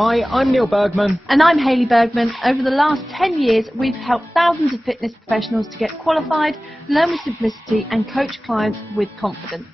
Hi, I'm Neil Bergman. And I'm Hayley Bergman. Over the last 10 years, we've helped thousands of fitness professionals to get qualified, learn with simplicity, and coach clients with confidence.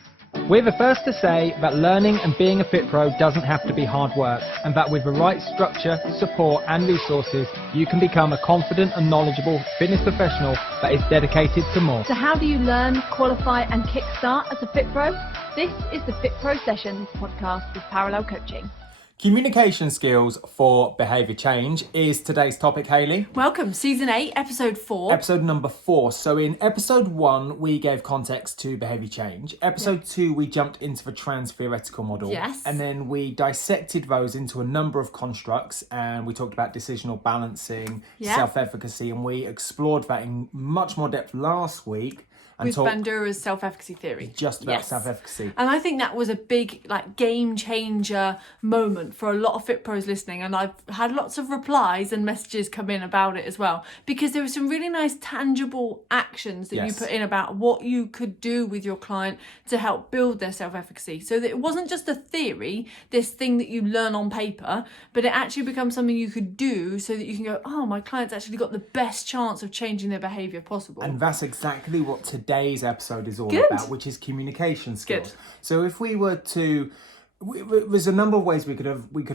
We're the first to say that learning and being a FITPRO doesn't have to be hard work, and that with the right structure, support and resources, you can become a confident and knowledgeable fitness professional that is dedicated to more. So how do you learn, qualify and kickstart as a FITPRO? This is the FITPRO Session Podcast with Parallel Coaching. Communication skills for behaviour change is today's topic, Hayley. Welcome, Season 8, Episode 4. Episode number 4. So in Episode 1, we gave context to behaviour change. Episode 2, we jumped into the trans-theoretical model. Yes. And then we dissected those into a number of constructs, and we talked about decisional balancing, self-efficacy, and we explored that in much more depth last week. With Bandura's self-efficacy theory. Just about self-efficacy. And I think that was a big game changer moment for a lot of FitPros listening. And I've had lots of replies and messages come in about it as well. Because there were some really nice tangible actions that you put in about what you could do with your client to help build their self-efficacy. So that it wasn't just a theory, this thing that you learn on paper, but it actually becomes something you could do so that you can go, oh, my client's actually got the best chance of changing their behaviour possible. And that's exactly what today's episode is all about, which is communication skills. Good. So if we were to, there's a number of ways we could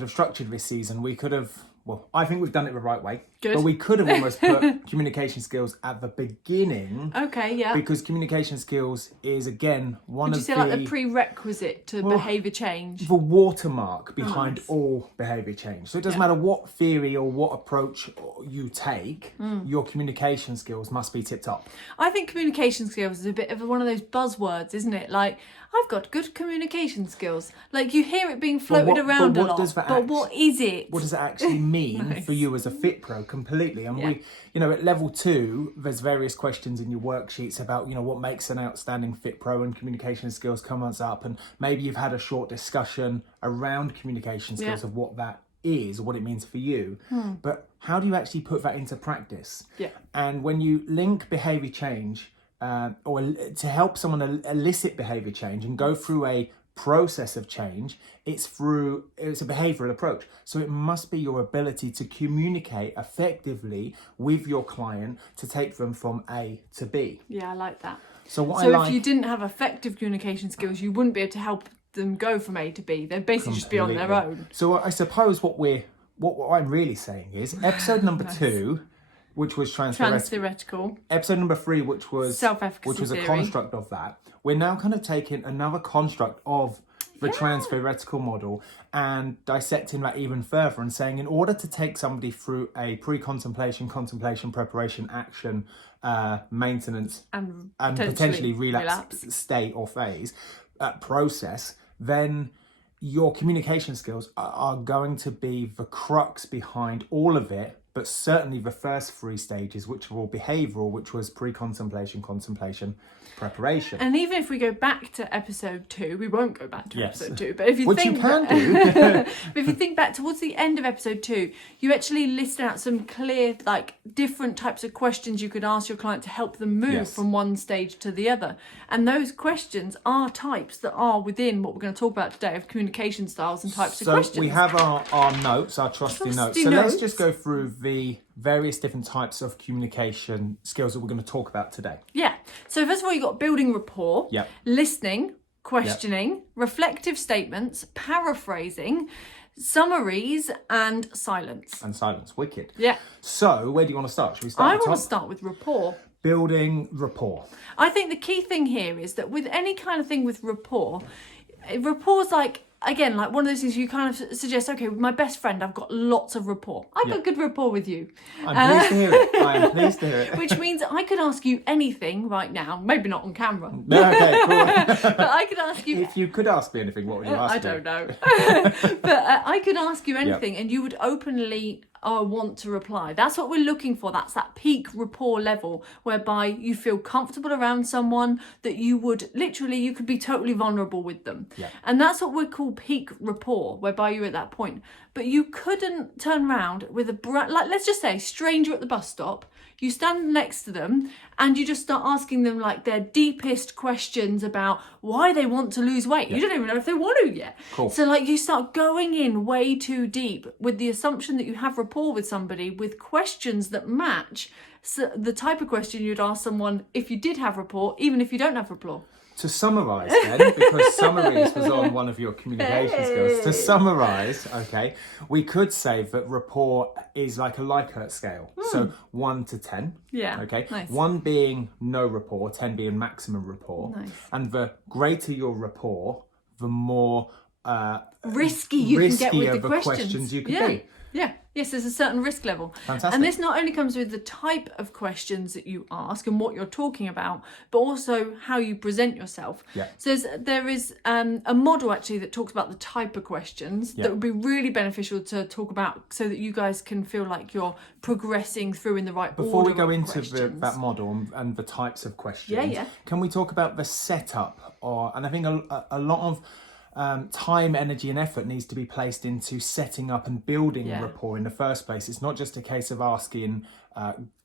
have structured this season. We could have, well, I think we've done it the right way. Good. But we could have almost put communication skills at the beginning. Okay, yeah. Because communication skills is, again, one Would of you say like the prerequisite to behaviour change? the watermark behind all behaviour change. So it doesn't matter what theory or what approach you take, your communication skills must be tip top. I think communication skills is a bit of one of those buzzwords, isn't it? Like, I've got good communication skills. Like, you hear it being floated around a lot. But what is it? What does it actually mean for you as a FitPro completely? And we, at level 2, there's various questions in your worksheets about, what makes an outstanding FitPro, and communication skills comes up. And maybe you've had a short discussion around communication skills of what that is or what it means for you. But how do you actually put that into practice? Yeah. And when you link behaviour change, or to help someone elicit behaviour change and go through a process of change, it's a behavioural approach. So it must be your ability to communicate effectively with your client to take them from A to B. Yeah, I like that. So if you didn't have effective communication skills, you wouldn't be able to help them go from A to B. They'd basically just be on their own. So I suppose what I'm really saying is episode number 2, which was trans-theoretical. Episode number 3, which was self-efficacy, which was a construct of that. We're now kind of taking another construct of the trans-theoretical model and dissecting that even further and saying, in order to take somebody through a pre-contemplation, contemplation, preparation, action, maintenance, and potentially relapse state or phase process, then your communication skills are going to be the crux behind all of it. But certainly the first 3 stages, which were all behavioural, which was pre-contemplation, contemplation, preparation. And even if we go back to episode 2, we won't go back to episode 2, but if you which think you can do. but if you think back towards the end of episode 2, you actually listed out some clear, different types of questions you could ask your client to help them move from one stage to the other. And those questions are types that are within what we're going to talk about today of communication styles and types of questions. So we have our notes, our trusty notes. So let's just go through the various different types of communication skills that we're going to talk about today. Yeah. So first of all, you've got building rapport, listening, questioning, reflective statements, paraphrasing, summaries, and silence. Wicked. Yeah. So where do you want to start? Should we start? I want to start with rapport. Building rapport. I think the key thing here is that with any kind of thing with rapport's again, one of those things you kind of suggest, okay, with my best friend, I've got lots of rapport. I've got good rapport with you. I'm pleased to hear it. I am pleased to hear it. Which means I could ask you anything right now. Maybe not on camera. No, okay, cool. But I could ask you... If you could ask me anything, what would you ask me? I don't know. But I could ask you anything and you would openly I want to reply. That's what we're looking for. That's that peak rapport level whereby you feel comfortable around someone, that you would literally, you could be totally vulnerable with them. Yeah. And that's what we call peak rapport, whereby you're at that point. But you couldn't turn around with like, let's just say, stranger at the bus stop. You stand next to them and you just start asking them like their deepest questions about why they want to lose weight. You don't even know if they want to yet. Cool. So like you start going in way too deep with the assumption that you have rapport with somebody with questions that match the type of question you'd ask someone if you did have rapport, even if you don't have rapport. To summarise then, because summaries was on one of your communication skills. To summarise, okay, we could say that rapport is like a Likert scale. So 1 to 10. Yeah. Okay. Nice. 1 being no rapport, 10 being maximum rapport. Nice. And the greater your rapport, the more risky you can get with the questions you can be. Yeah. Yes, there's a certain risk level. Fantastic. And this not only comes with the type of questions that you ask and what you're talking about, but also how you present yourself. Yeah. So there is a model actually that talks about the type of questions that would be really beneficial to talk about so that you guys can feel like you're progressing through in the right order. Before we go into questions. that model and the types of questions, Yeah. can we talk about the setup? And I think a lot of time, energy and effort needs to be placed into setting up and building rapport in the first place. It's not just a case of asking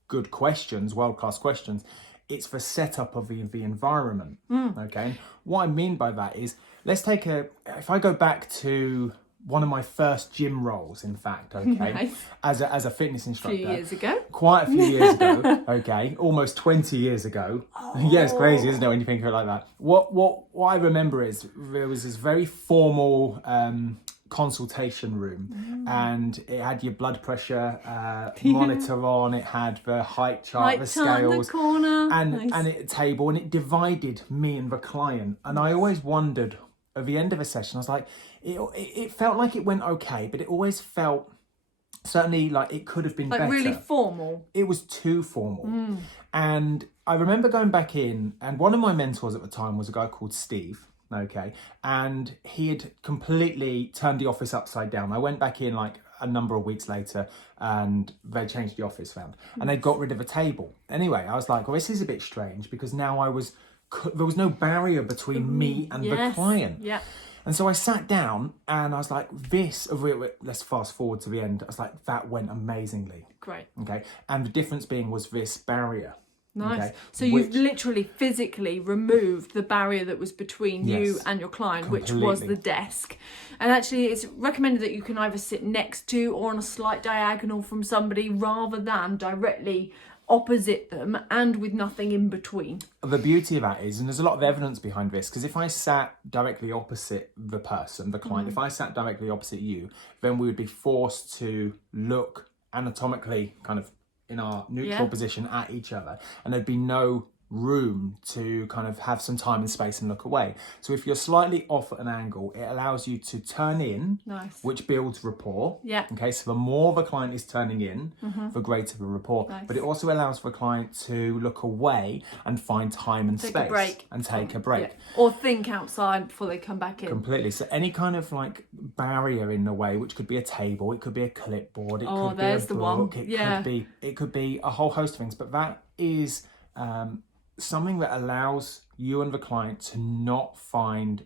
good questions, world-class questions. It's the setup of the environment. Okay. What I mean by that is, let's take if I go back to one of my first gym roles, in fact, okay, Nice. as a fitness instructor. A few years ago. Quite a few years ago, okay, almost 20 years ago. Yeah, it's crazy, isn't it, when you think of it like that? What I remember is there was this very formal consultation room, and it had your blood pressure monitor on. It had the height chart, the scales, in the corner. and Nice. a table, and it divided me and the client. And I always wondered at the end of a session, I was like, it felt like it went okay, but it always felt certainly like it could have been like better. really formal. It was too formal. And I remember going back in, and one of my mentors at the time was a guy called Steve, okay, and he had completely turned the office upside down. I went back in like a number of weeks later and they changed the office round and they got rid of a table. Anyway, I was like, well, this is a bit strange, because now there was no barrier between me and the client. Yeah. And so I sat down and I was like, let's fast forward to the end. I was like, that went amazingly. Great. Okay. And the difference was this barrier. Nice. Okay, So you've literally physically removed the barrier that was between you and your client, which was the desk. And actually it's recommended that you can either sit next to or on a slight diagonal from somebody rather than directly opposite them and with nothing in between. The beauty of that is, and there's a lot of evidence behind this, because if I sat directly opposite the person, the client, if I sat directly opposite you, then we would be forced to look anatomically kind of in our neutral position at each other, and there'd be no room to kind of have some time and space and look away. So if you're slightly off at an angle, it allows you to turn in, which builds rapport. Yeah. Okay, so the more the client is turning in, the greater the rapport. Nice. But it also allows the client to look away and find time and space. A break. And take a break. Yeah. Or think outside before they come back in. Completely. So any kind of like barrier in the way, which could be a table, it could be a clipboard, it could be a book, the one. it could be a whole host of things. But that is something that allows you and the client to not find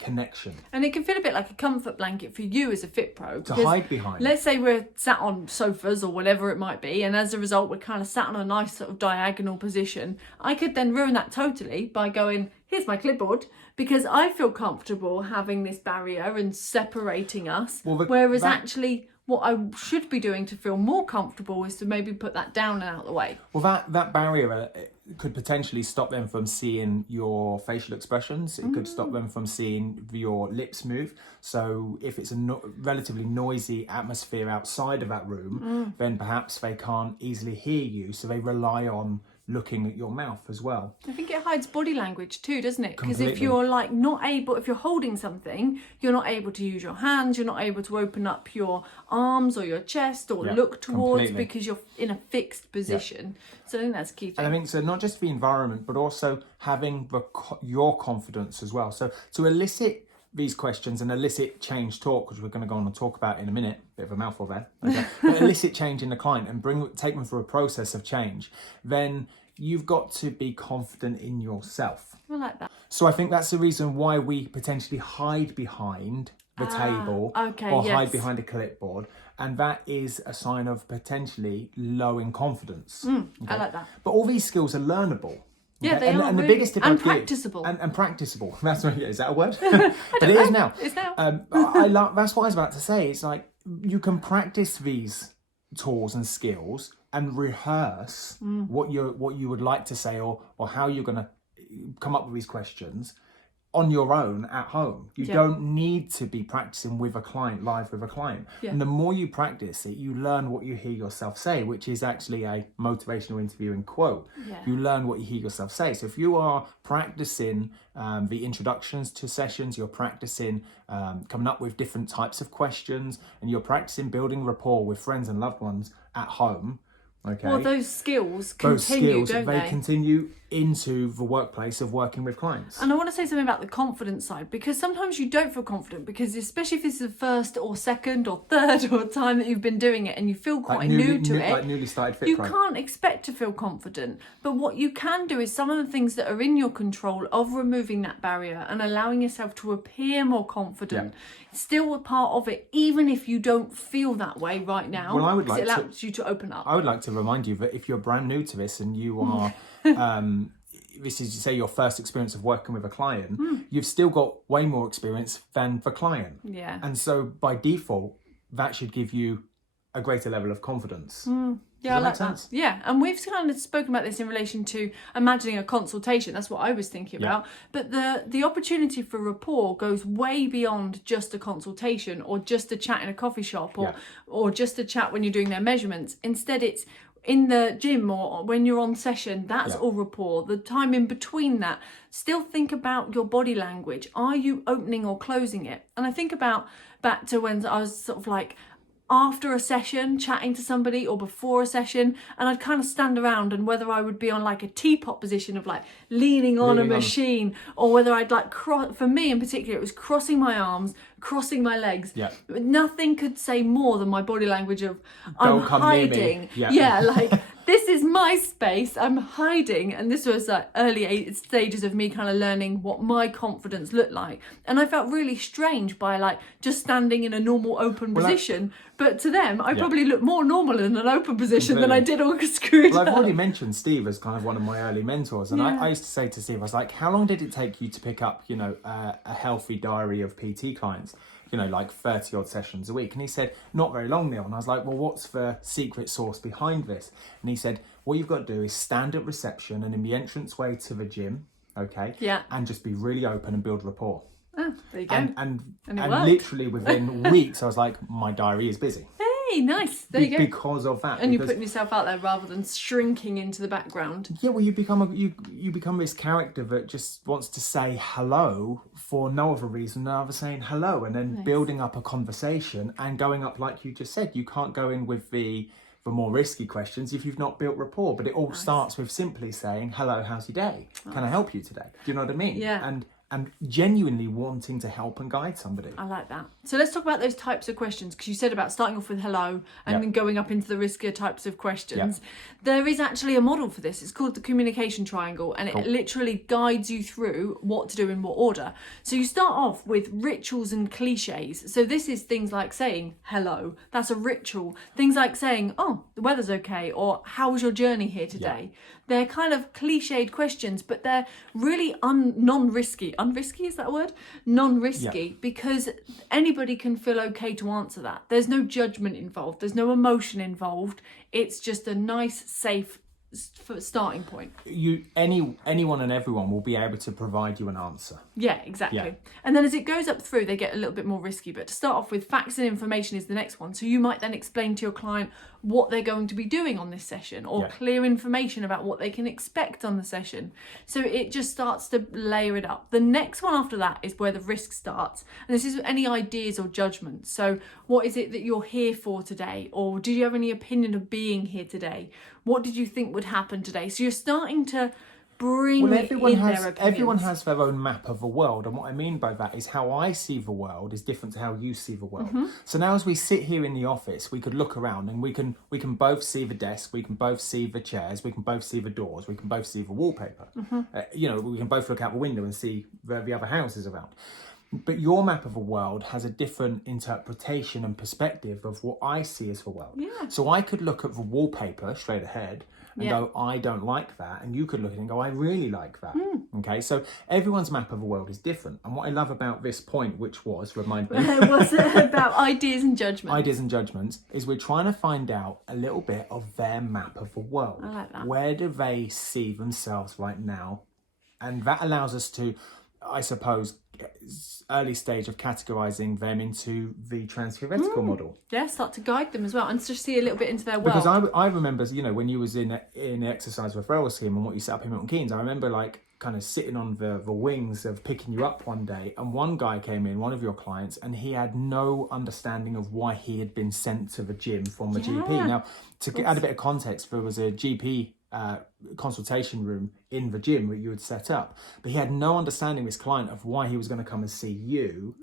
connection. And it can feel a bit like a comfort blanket for you as a FITPRO. To hide behind. Let's say we're sat on sofas or whatever it might be, and as a result we're kind of sat on a nice sort of diagonal position. I could then ruin that totally by going, here's my clipboard, because I feel comfortable having this barrier and separating us. Whereas actually what I should be doing to feel more comfortable is to maybe put that down and out of the way. Well, that barrier could potentially stop them from seeing your facial expressions. It could stop them from seeing your lips move. So if it's a relatively noisy atmosphere outside of that room, then perhaps they can't easily hear you. So they rely on looking at your mouth as well. I think it hides body language too, doesn't it? Because if Completely. you're like if you're holding something, you're not able to use your hands, you're not able to open up your arms or your chest or look towards completely. because you're in a fixed position. So I think that's a key thing. And I think so, not just the environment, but also having your confidence as well. So to elicit these questions and elicit change talk, which we're going to go on and talk about in a minute. Bit of a mouthful there. Okay. But elicit change in the client and take them through a process of change, then you've got to be confident in yourself. I like that. So I think that's the reason why we potentially hide behind the table or hide behind a clipboard. And that is a sign of potentially low in confidence. Okay? I like that. But all these skills are learnable. Yeah, they are. And the really, biggest tip and practicable. And practicable. That's right. Is that a word? But it is now. It's now. That's what I was about to say. It's like you can practice these tools and skills and rehearse what you would like to say or how you're going to come up with these questions on your own at home. You don't need to be practicing with a client, live with a client. Yeah. And the more you practice it, you learn what you hear yourself say, which is actually a motivational interviewing quote. Yeah. You learn what you hear yourself say. So if you are practicing the introductions to sessions, you're practicing coming up with different types of questions, and you're practicing building rapport with friends and loved ones at home, okay. Well, those skills continue, don't they? They continue into the workplace of working with clients. And I want to say something about the confidence side, because sometimes you don't feel confident, because especially if this is the first or second or third or time that you've been doing it and you feel quite new to it, like newly started FITPRO. You can't expect to feel confident. But what you can do is some of the things that are in your control of removing that barrier and allowing yourself to appear more confident. It's still a part of it, even if you don't feel that way right now. Well, I would like it allows you to open up. I would like to remind you that if you're brand new to this and you are this is, say, your first experience of working with a client, you've still got way more experience than the client. Yeah. And so by default, that should give you a greater level of confidence. Yeah, I like that. Yeah, and we've kind of spoken about this in relation to imagining a consultation. That's what I was thinking about. But the opportunity for rapport goes way beyond just a consultation or just a chat in a coffee shop or just a chat when you're doing their measurements. Instead, it's in the gym or when you're on session. That's all rapport. The time in between that, still think about your body language. Are you opening or closing it? And I think about back to when I was sort of like after a session chatting to somebody or before a session, and I'd kind of stand around, and whether I would be on like a teapot position of like leaning on a machine, or whether I'd like for me in particular, it was crossing my arms, crossing my legs. Nothing could say more than my body language of I'm hiding. Like this is my space, I'm hiding. And this was like early stages of me kind of learning what my confidence looked like. And I felt really strange by like just standing in a normal open position. But to them, I probably look more normal in an open position than I did all screwed up. I've already mentioned Steve as kind of one of my early mentors. And I used to say to Steve, I was like, how long did it take you to pick up, a healthy diary of PT clients? Like 30 odd sessions a week. And he said, not very long, Neil. And I was like, well, what's the secret sauce behind this? And he said, what you've got to do is stand at reception and in the entranceway to the gym, okay? Yeah. And just be really open and build rapport. Oh, there you go. And literally within weeks, I was like, my diary is busy. Hey, nice. There you go. Because of that. And you're putting yourself out there rather than shrinking into the background. Yeah, well, you become this character that just wants to say hello for no other reason than other saying hello, and then building up a conversation and going up, like you just said. You can't go in with the more risky questions if you've not built rapport. But it all starts with simply saying, hello, how's your day? Can I help you today? Do you know what I mean? Yeah. And genuinely wanting to help and guide somebody. I like that. So let's talk about those types of questions, because you said about starting off with hello and then going up into the riskier types of questions. There is actually a model for this. It's called the communication triangle, and it literally guides you through what to do in what order. So you start off with rituals and cliches. So this is things like saying hello. That's a ritual. Things like saying, oh, the weather's okay, or how was your journey here today? They're kind of cliched questions, but they're really non-risky. Unrisky, is that a word? Non-risky, because anybody can feel okay to answer that. There's no judgment involved. There's no emotion involved. It's just a nice, safe starting point. Anyone and everyone will be able to provide you an answer. Yeah, exactly. And then as it goes up through, they get a little bit more risky. But to start off with, facts and information is the next one. So you might then explain to your client what they're going to be doing on this session, or clear information about what they can expect on the session. So it just starts to layer it up. The next one after that is where the risk starts. And this is any ideas or judgments. So what is it that you're here for today? Or do you have any opinion of being here today? What did you think would happen today? So you're starting to bring in their opinions. Everyone has their own map of the world, and what I mean by that is how I see the world is different to how you see the world. So now as we sit here in the office, we could look around and we can both see the desk, we can both see the chairs, we can both see the doors, we can both see the wallpaper. We can both look out the window and see the other houses around. But your map of the world has a different interpretation and perspective of what I see as the world. Yeah. So I could look at the wallpaper straight ahead and go, I don't like that. And you could look at it and go, I really like that. Okay, so everyone's map of the world is different. And what I love about this point, which was, remind me. Was it about ideas and judgments? Ideas and judgments, is we're trying to find out a little bit of their map of the world. I like that. Where do they see themselves right now? And that allows us to, I suppose, early stage of categorizing them into the transtheoretical model. Yeah, start to guide them as well and just see a little bit into their world. Because I remember, when you was in the exercise referral scheme and what you set up in Milton Keynes, I remember kind of sitting on the wings of picking you up one day, and one guy came in, one of your clients, and he had no understanding of why he had been sent to the gym from the GP. Now, to add a bit of context, there was a GP consultation room in the gym that you had set up, but he had no understanding, this client, of why he was going to come and see you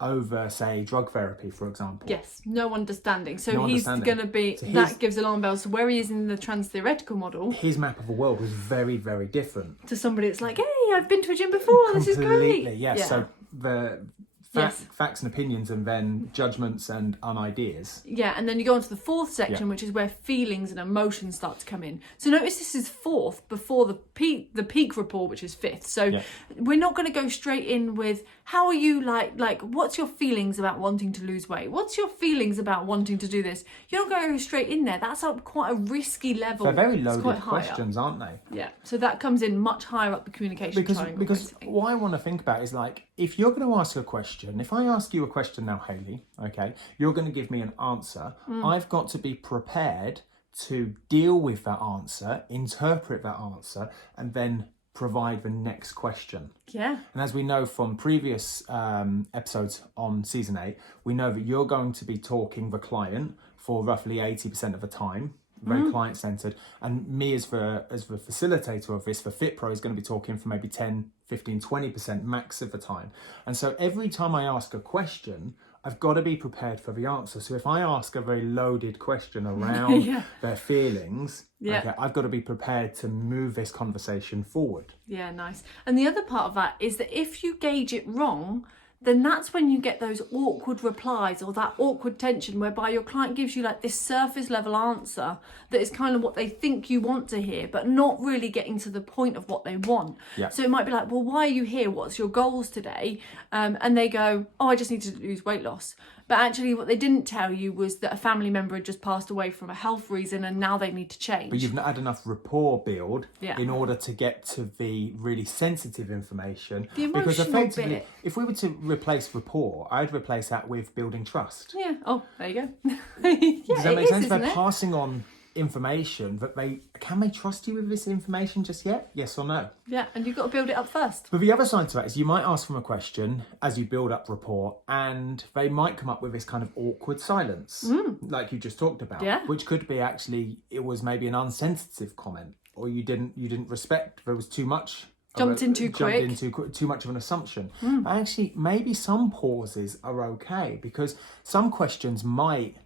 over, say, drug therapy, for example. Yes, no understanding. So he's going to be, that gives alarm bells. So where he is in the trans-theoretical model, his map of the world was very, very different to somebody that's like, hey, I've been to a gym before, this is great. Completely, yes. Yeah. So the facts and opinions, and then judgments and ideas. Yeah, and then you go on to the fourth section, which is where feelings and emotions start to come in. So notice this is fourth before the peak report, which is fifth. So we're not going to go straight in with how are you like what's your feelings about wanting to lose weight? What's your feelings about wanting to do this? You're not going to go straight in there. That's quite a risky level. They're very loaded questions, aren't they? Yeah. So that comes in much higher up the communication triangle. Because what I want to think about is if you're going to ask a question, if I ask you a question now, Hayley, okay, you're going to give me an answer. I've got to be prepared to deal with that answer, interpret that answer, and then provide the next question. Yeah. And as we know from previous episodes on season 8, we know that you're going to be talking the client for roughly 80% of the time, very client-centered, and me as the facilitator of this, the FITPRO, is going to be talking for maybe 10, 15, 20% max of the time. And so every time I ask a question, I've got to be prepared for the answer. So if I ask a very loaded question around their feelings, okay, I've got to be prepared to move this conversation forward. Yeah, nice. And the other part of that is that if you gauge it wrong, then that's when you get those awkward replies or that awkward tension whereby your client gives you this surface level answer that is kind of what they think you want to hear, but not really getting to the point of what they want. Yeah. So it might be like, well, why are you here? What's your goals today? And they go, oh, I just need to lose weight loss. But actually what they didn't tell you was that a family member had just passed away from a health reason and now they need to change. But you've not had enough rapport build in order to get to the really sensitive information. The emotional because effectively, bit. if we were to replace rapport, I'd replace that with building trust. Yeah. Oh, there you go. Does that make sense? They're passing on information that can they trust you with this information just yet? Yes or no? Yeah, and you've got to build it up first. But the other side to that is you might ask them a question as you build up rapport, and they might come up with this kind of awkward silence, like you just talked about, which could be actually it was maybe an unsensitive comment, or you didn't respect. There was too much. Jumped in too quick. Into too much of an assumption. Actually, maybe some pauses are okay, because some questions might.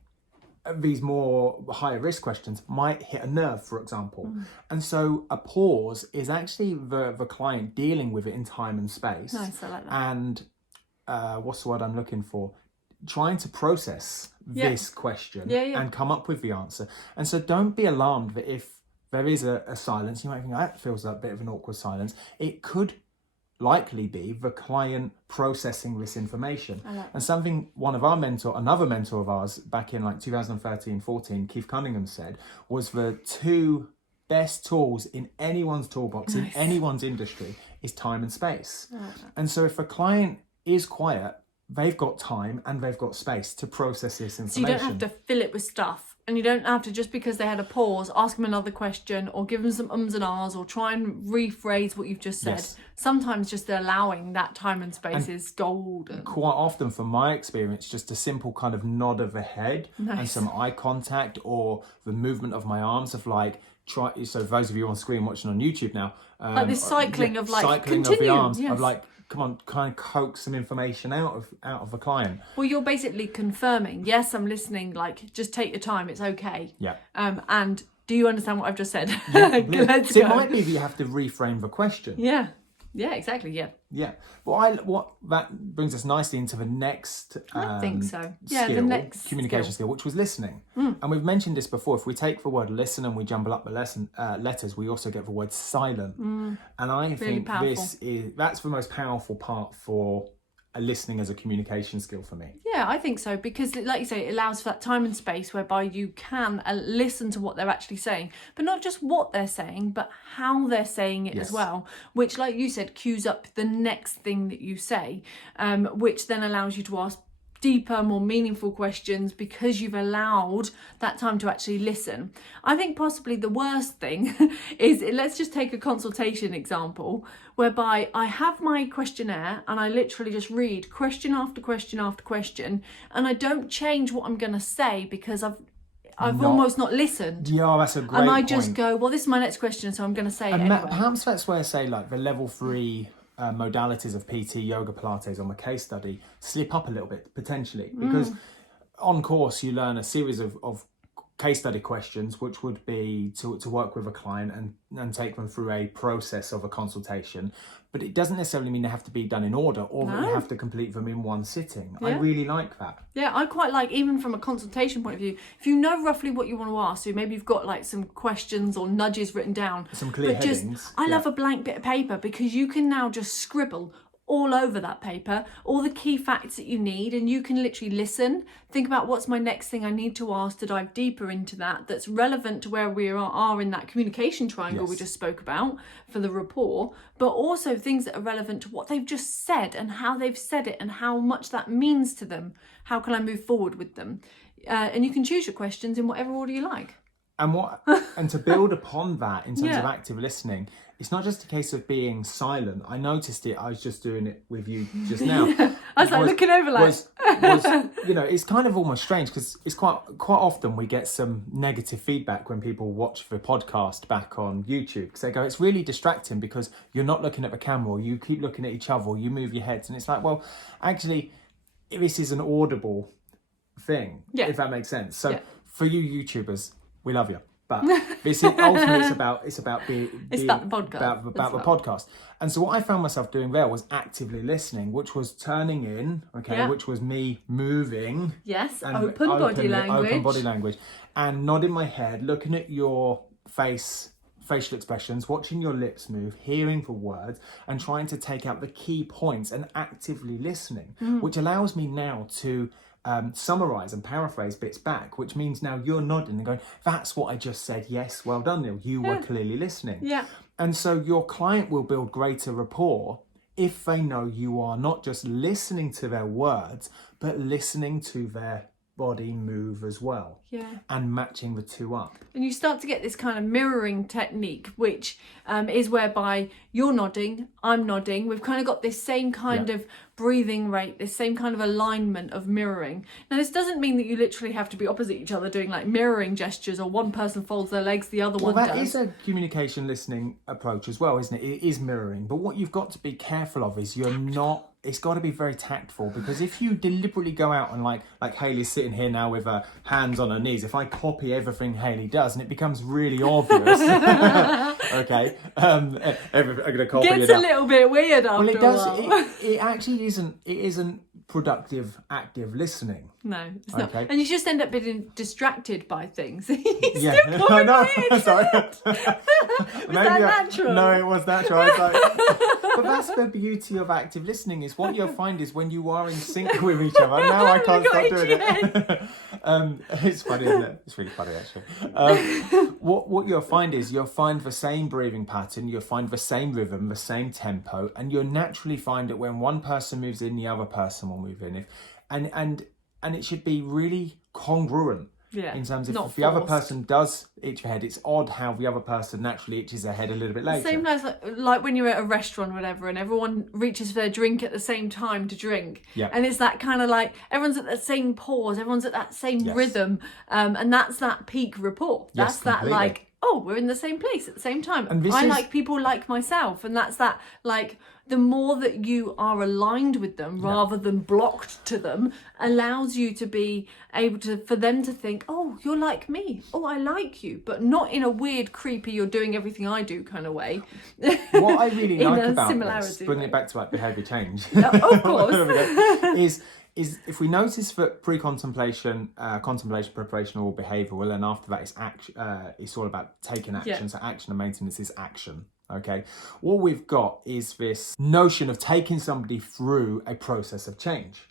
These more higher risk questions might hit a nerve, for example. And so a pause is actually the client dealing with it in time and space. Nice, I like that. And what's the word I'm looking for? Trying to process this question and come up with the answer. And so don't be alarmed that if there is a silence, you might think that feels like a bit of an awkward silence. It could likely be the client processing this information. And something another mentor of ours back in 2013-14, Keith Cunningham, said was the two best tools in anyone's toolbox, in anyone's industry, is time and space. And so if a client is quiet, they've got time and they've got space to process this information. So you don't have to fill it with stuff. And you don't have to, just because they had a pause, ask them another question or give them some ums and ahs or try and rephrase what you've just said. Yes. Sometimes just allowing that time and space is golden. Quite often, from my experience, just a simple kind of nod of the head and some eye contact or the movement of my arms of try. So those of you on screen watching on YouTube now, like this cycling of like cycling continue, of the arms yes. of like, come on, kind of coax some information out of a client. Well, you're basically confirming, yes, I'm listening. Like, just take your time. It's okay. Yeah. And do you understand what I've just said? Let's go. It might be that you have to reframe the question. Yeah. Yeah, exactly. Yeah. Yeah. Well, what that brings us nicely into the next. I think so. Yeah, skill, the next communication skill, which was listening. And we've mentioned this before. If we take the word listen and we jumble up the letters, we also get the word silent. And I really think powerful. that's the most powerful part for listening as a communication skill for me. Yeah, I think so, because like you say, it allows for that time and space whereby you can listen to what they're actually saying, but not just what they're saying, but how they're saying it as well, which, like you said, cues up the next thing that you say, which then allows you to ask deeper, more meaningful questions because you've allowed that time to actually listen. I think possibly the worst thing is, let's just take a consultation example, whereby I have my questionnaire and I literally just read question after question after question, and I don't change what I'm going to say because I've almost not listened. Yeah, that's a great And I point. just go, well, this is my next question, so I'm going to say it anyway. Perhaps that's where, say, like the level 3 modalities of PT, yoga, Pilates on the case study slip up a little bit, potentially. Because on course, you learn a series of case study questions, which would be to work with a client and take them through a process of a consultation. But it doesn't necessarily mean they have to be done in order, or that you have to complete them in one sitting. I really like that. Yeah, I quite like, even from a consultation point of view, if you know roughly what you want to ask, so maybe you've got like some questions or nudges written down. Some clear headings. I love a blank bit of paper, because you can now just scribble all over that paper all the key facts that you need, and you can literally listen, think about what's my next thing I need to ask to dive deeper into that's relevant to where we are in that communication triangle we just spoke about for the rapport, but also things that are relevant to what they've just said and how they've said it and how much that means to them. How can I move forward with them? And you can choose your questions in whatever order you like. And to build upon that in terms of active listening, it's not just a case of being silent. I noticed it. I was just doing it with you just now. I was like looking over like... Was, it's kind of almost strange, because it's quite often we get some negative feedback when people watch the podcast back on YouTube, because they go, it's really distracting because you're not looking at the camera, or you keep looking at each other, or you move your heads. And it's like, well, actually, this is an audible thing, if that makes sense. So for you YouTubers, we love you. But ultimately it's about the podcast. And so what I found myself doing there was actively listening, which was turning in, which was me moving. Yes, open body language. And nodding my head, looking at your facial expressions, watching your lips move, hearing the words, and trying to take out the key points, and actively listening, which allows me now to summarise and paraphrase bits back, which means now you're nodding and going, that's what I just said, yes, well done, Neil, you were clearly listening. Yeah. And so your client will build greater rapport if they know you are not just listening to their words, but listening to their body move as well, and matching the two up. And you start to get this kind of mirroring technique, which is whereby you're nodding, I'm nodding, we've kind of got this same kind of breathing rate, this same kind of alignment of mirroring. Now, this doesn't mean that you literally have to be opposite each other doing like mirroring gestures, or one person folds their legs, the other one does. Well, that is a communication listening approach as well, isn't it? It is mirroring, but what you've got to be careful of is it's got to be very tactful, because if you deliberately go out and like Hayley's sitting here now with her hands on her knees, if I copy everything Hayley does, and it becomes really obvious, okay, I'm going to copy it. Gets a little bit weird after a while. It actually isn't productive, active listening. No, it's not. And you just end up being distracted by things. I know. Sorry. Was that natural? No, it was natural. I was like, but that's the beauty of active listening, is what you'll find is when you are in sync with each other. Now I can't stop doing it. It's funny, isn't it? It's really funny, actually. What you'll find is you'll find the same breathing pattern, you'll find the same rhythm, the same tempo, and you'll naturally find that when one person moves in, the other person will move in. And it should be really congruent. In terms of if the other person does itch their head, it's odd how the other person naturally itches their head a little bit later. Same as like when you're at a restaurant or whatever, and everyone reaches for their drink at the same time to drink. Yeah. And it's that kind of like, everyone's at that same pause, everyone's at that same rhythm. And that's that peak rapport. That's that like, oh, we're in the same place at the same time. And like people like myself. And that's that, like, the more that you are aligned with them rather than blocked to them allows you to be able to, for them to think, oh, you're like me. Oh, I like you. But not in a weird, creepy, you're doing everything I do kind of way. What I really like about this, bringing it back to like behaviour change, of course, is if we notice for pre-contemplation, contemplation, preparation, or behavioural, and after that it's action. It's all about taking action. Yeah. So action and maintenance is action. Okay, what we've got is this notion of taking somebody through a process of change.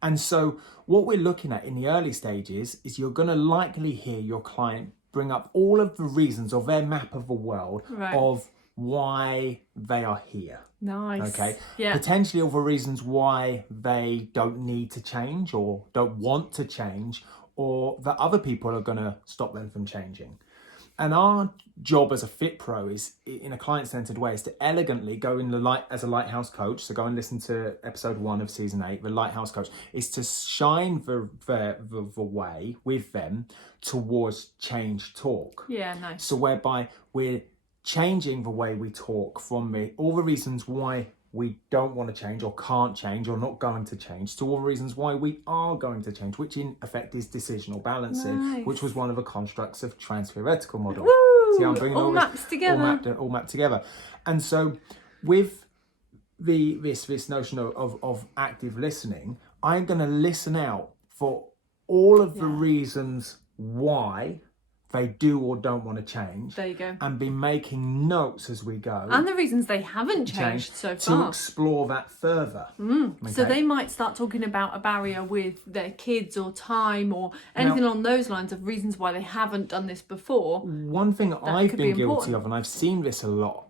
And so what we're looking at in the early stages is you're going to likely hear your client bring up all of the reasons of their map of the world of why they are here. Nice. Okay. Yeah. Potentially all the reasons why they don't need to change or don't want to change, or that other people are going to stop them from changing. And our job as a FITPRO is, in a client-centered way, is to elegantly go in the light as a lighthouse coach. So go and listen to episode 1 of season 8. The lighthouse coach is to shine the way with them towards change talk. Yeah, nice. So whereby we're changing the way we talk from all the reasons why we don't want to change or can't change or not going to change, to all the reasons why we are going to change, which in effect is decisional balancing, which was one of the constructs of trans-theoretical model. Woo! See, I'm bringing all maps together. All mapped together. And so with this notion of active listening, I'm going to listen out for all of the reasons why they do or don't want to change. There you go. And be making notes as we go. And the reasons they haven't changed so far. To explore that further. Okay. So they might start talking about a barrier with their kids or time or anything along those lines of reasons why they haven't done this before. One thing I've been guilty of, and I've seen this a lot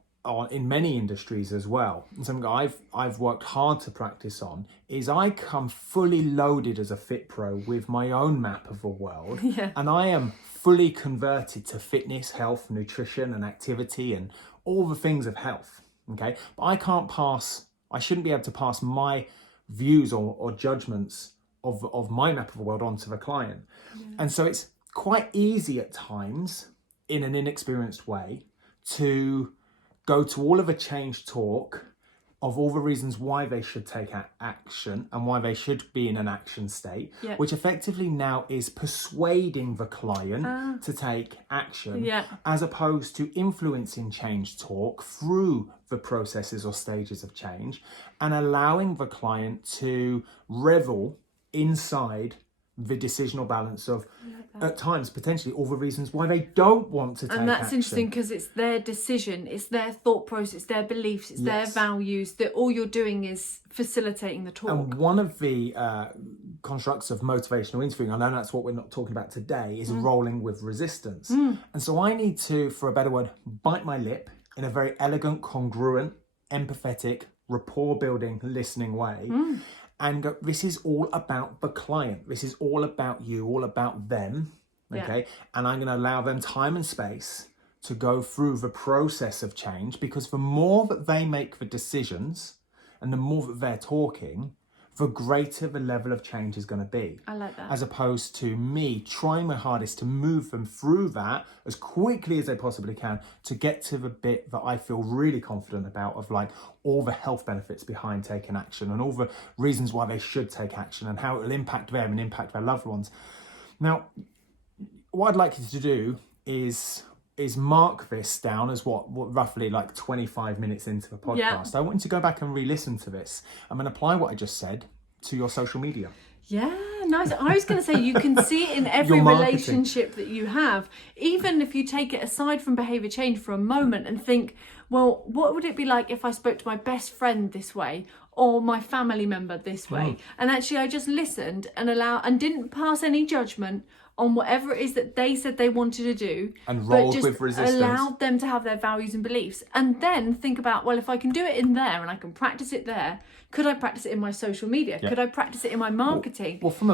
in many industries as well, and something I've worked hard to practice on, is I come fully loaded as a FITPRO with my own map of the world. And I am fully converted to fitness, health, nutrition and activity and all the things of health, okay? But I shouldn't be able to pass my views or judgments of my map of the world onto the client. And so it's quite easy at times, in an inexperienced way, to go to all of a change talk of all the reasons why they should take action and why they should be in an action state, which effectively now is persuading the client to take action, as opposed to influencing change talk through the processes or stages of change and allowing the client to revel inside the decisional balance of, at times, potentially all the reasons why they don't want to take action. And that's interesting because it's their decision, it's their thought process, it's their beliefs, it's their values, that all you're doing is facilitating the talk. And one of the constructs of motivational interviewing, I know that's what we're not talking about today, is rolling with resistance. And so I need to, for a better word, bite my lip in a very elegant, congruent, empathetic, rapport-building, listening way. And this is all about the client. This is all about you, all about them, okay? And I'm going to allow them time and space to go through the process of change, because the more that they make the decisions and the more that they're talking, the greater the level of change is going to be. I like that. As opposed to me trying my hardest to move them through that as quickly as they possibly can to get to the bit that I feel really confident about, of like all the health benefits behind taking action and all the reasons why they should take action and how it will impact them and impact their loved ones. Now, what I'd like you to do is mark this down as what roughly like 25 minutes into the podcast. I want you to go back and re-listen to this. I'm going to apply what I just said to your social media. Yeah, nice. I was going to say, you can see it in every relationship that you have. Even if you take it aside from behaviour change for a moment and think, well, what would it be like if I spoke to my best friend this way or my family member this way? And actually I just listened and didn't pass any judgment on whatever it is that they said they wanted to do, and rolled with resistance. Allowed them to have their values and beliefs, and then think about, well, if I can do it in there and I can practice it there, could I practice it in my social media? Could I practice it in my marketing? Well, from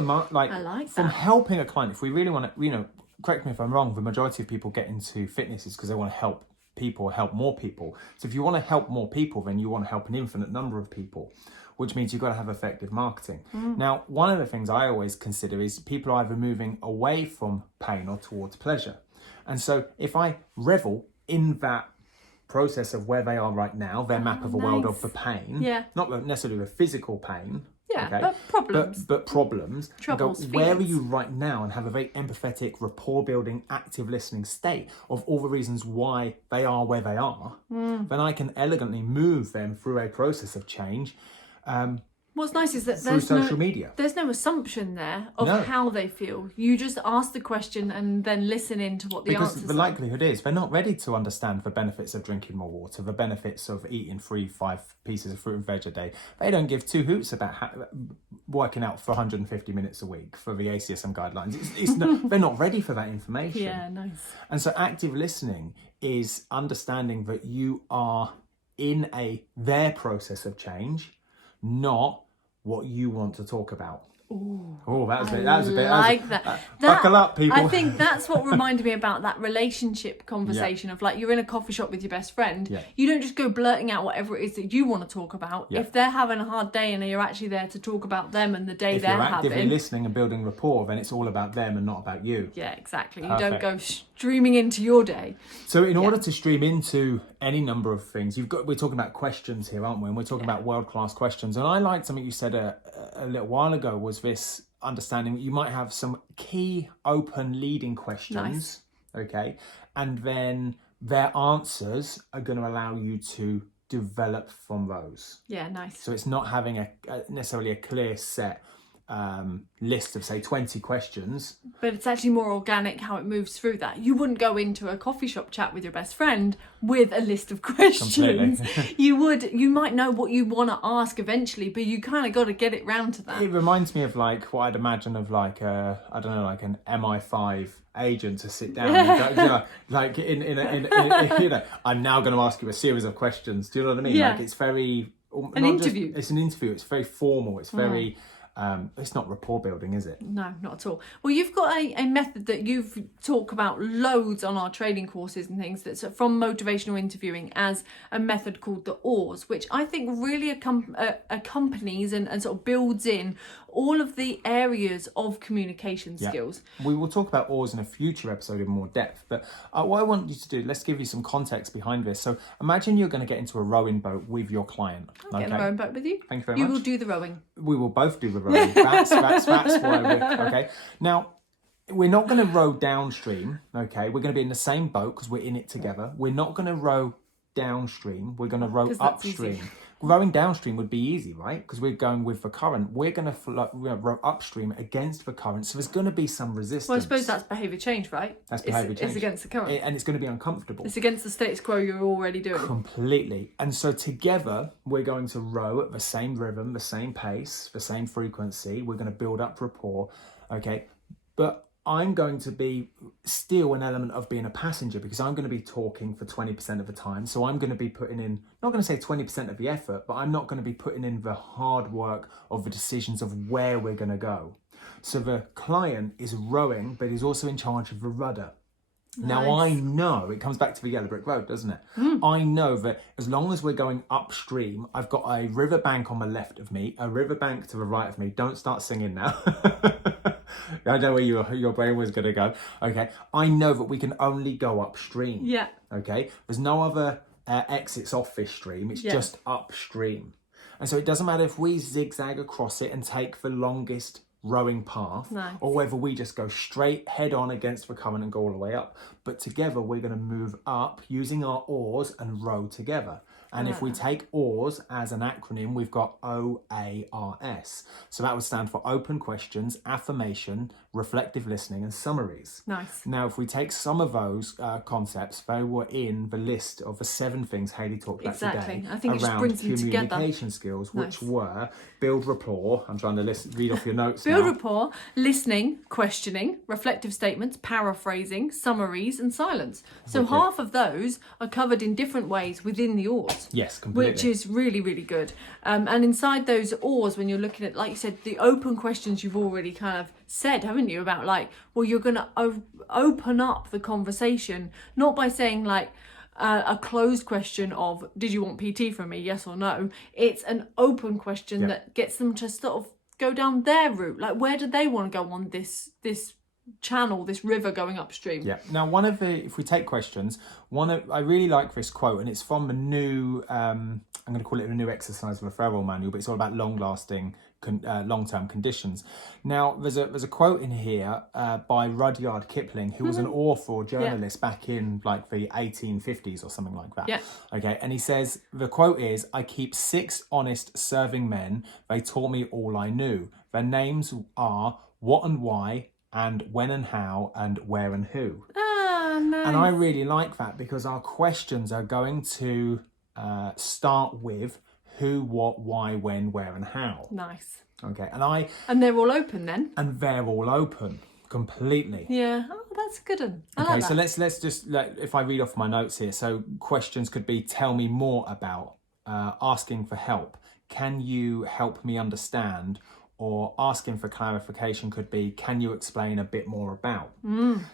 helping a client, if we really want to, correct me if I'm wrong, the majority of people get into fitness is because they want to help people, help more people. So if you want to help more people, then you want to help an infinite number of people, which means you've got to have effective marketing. Now, one of the things I always consider is people are either moving away from pain or towards pleasure. And so if I revel in that process of where they are right now, their map of a world of the pain, not necessarily the physical pain, but problems. But problems. Troubles, go, where are you right now? And have a very empathetic, rapport-building, active listening state of all the reasons why they are where they are. Then I can elegantly move them through a process of change. What's nice is that through social media. There's no assumption there of how they feel. You just ask the question and then listen into what the answers are. Because the likelihood is they're not ready to understand the benefits of drinking more water, the benefits of eating 5 pieces of fruit and veg a day. They don't give 2 hoots about working out for 150 minutes a week for the ACSM guidelines. They're not ready for that information. Yeah, nice. And so active listening is understanding that you are in their process of change, not what you want to talk about. Oh, that was a bit. Like that. Buckle up, people. I think that's what reminded me about that relationship conversation of like, you're in a coffee shop with your best friend. Yeah. You don't just go blurting out whatever it is that you want to talk about. Yeah. If they're having a hard day and you're actually there to talk about them and the day they're having. If you're actively listening and building rapport, then it's all about them and not about you. Yeah, exactly. Perfect. You don't go streaming into your day. So in order to stream into any number of things, we're talking about questions here, aren't we? And we're talking about world-class questions. And I liked something you said a little while ago, was this understanding that you might have some key open leading questions, okay? And then their answers are going to allow you to develop from those. Yeah, nice. So it's not having necessarily a clear set list of, say, 20 questions. But it's actually more organic how it moves through that. You wouldn't go into a coffee shop chat with your best friend with a list of questions. You might know what you want to ask eventually, but you kind of got to get it round to that. It reminds me of like what I'd imagine of like like an MI5 agent to sit down and go, like I'm now going to ask you a series of questions. Do you know what I mean? Yeah. Like it's very an interview. It's an interview. It's very formal. It's very it's not rapport building, is it? No, not at all. Well, you've got a method that you've talked about loads on our training courses and things, that's from motivational interviewing, as a method called the OARS, which I think really accompanies and sort of builds in all of the areas of communication skills. We will talk about OARS in a future episode in more depth, but what I want you to do, let's give you some context behind this. So imagine you're going to get into a rowing boat with your client. I'll get in a rowing boat with you. Thank you very much. You will do the rowing. We will both do the rowing. That's why okay. Now, we're not going to row downstream, okay? We're going to be in the same boat because we're in it together. We're not going to row downstream. We're going to row upstream. Rowing downstream would be easy, right? Because we're going with the current. We're going to row upstream against the current. So there's going to be some resistance. Well, I suppose that's behaviour change, right? That's behaviour change. It's against the current. And it's going to be uncomfortable. It's against the status quo you're already doing. Completely. And so together, we're going to row at the same rhythm, the same pace, the same frequency. We're going to build up rapport, okay? But I'm going to be still an element of being a passenger because I'm going to be talking for 20% of the time. So I'm going to be putting in, not going to say 20% of the effort, but I'm not going to be putting in the hard work of the decisions of where we're going to go. So the client is rowing, but he's also in charge of the rudder. Nice. Now, I know, it comes back to the yellow brick road, doesn't it? I know that as long as we're going upstream, I've got a riverbank on the left of me, a riverbank to the right of me. Don't start singing now. I don't know where your brain was going to go. Okay. I know that we can only go upstream. Yeah. Okay. There's no other exits off this stream. It's just upstream. And so it doesn't matter if we zigzag across it and take the longest rowing path, or whether we just go straight head on against the current and go all the way up. But together we're going to move up using our oars and row together. And if we take OARS as an acronym, we've got OARS. So that would stand for open questions, affirmation, reflective listening, and summaries. Nice. Now, if we take some of those concepts, they were in the list of the 7 things Hayley talked about today. I think it just brings them together. Communication skills, which were build rapport. I'm trying to read off your notes build rapport, listening, questioning, reflective statements, paraphrasing, summaries, and silence. So half of those are covered in different ways within the OARS. Yes, completely. Which is really, really good. And inside those OARS, when you're looking at, like you said, the open questions you've already kind of said, haven't you, about like, well, you're going to open up the conversation, not by saying like a closed question of, did you want PT from me, yes or no? It's an open question that gets them to sort of go down their route. Like, where do they want to go on this channel, this river going upstream. Yeah. Now, if we take questions, I really like this quote, and it's from a new, I'm going to call it a new exercise referral manual, but it's all about long-lasting, long-term conditions. Now, there's a quote in here by Rudyard Kipling, who was an author or journalist back in like the 1850s or something like that. Yeah. Okay. And he says, the quote is, "I keep 6 honest serving men. They taught me all I knew. Their names are what and why, and when and how, and where and who." Ah, nice. And I really like that, because our questions are going to start with who, what, why, when, where, and how. Nice. Okay, and they're all open then. And they're all open completely. Yeah. Oh, that's a good one. Okay, so let's just if I read off my notes here. So questions could be: tell me more about, asking for help, can you help me understand, or asking for clarification could be, can you explain a bit more about?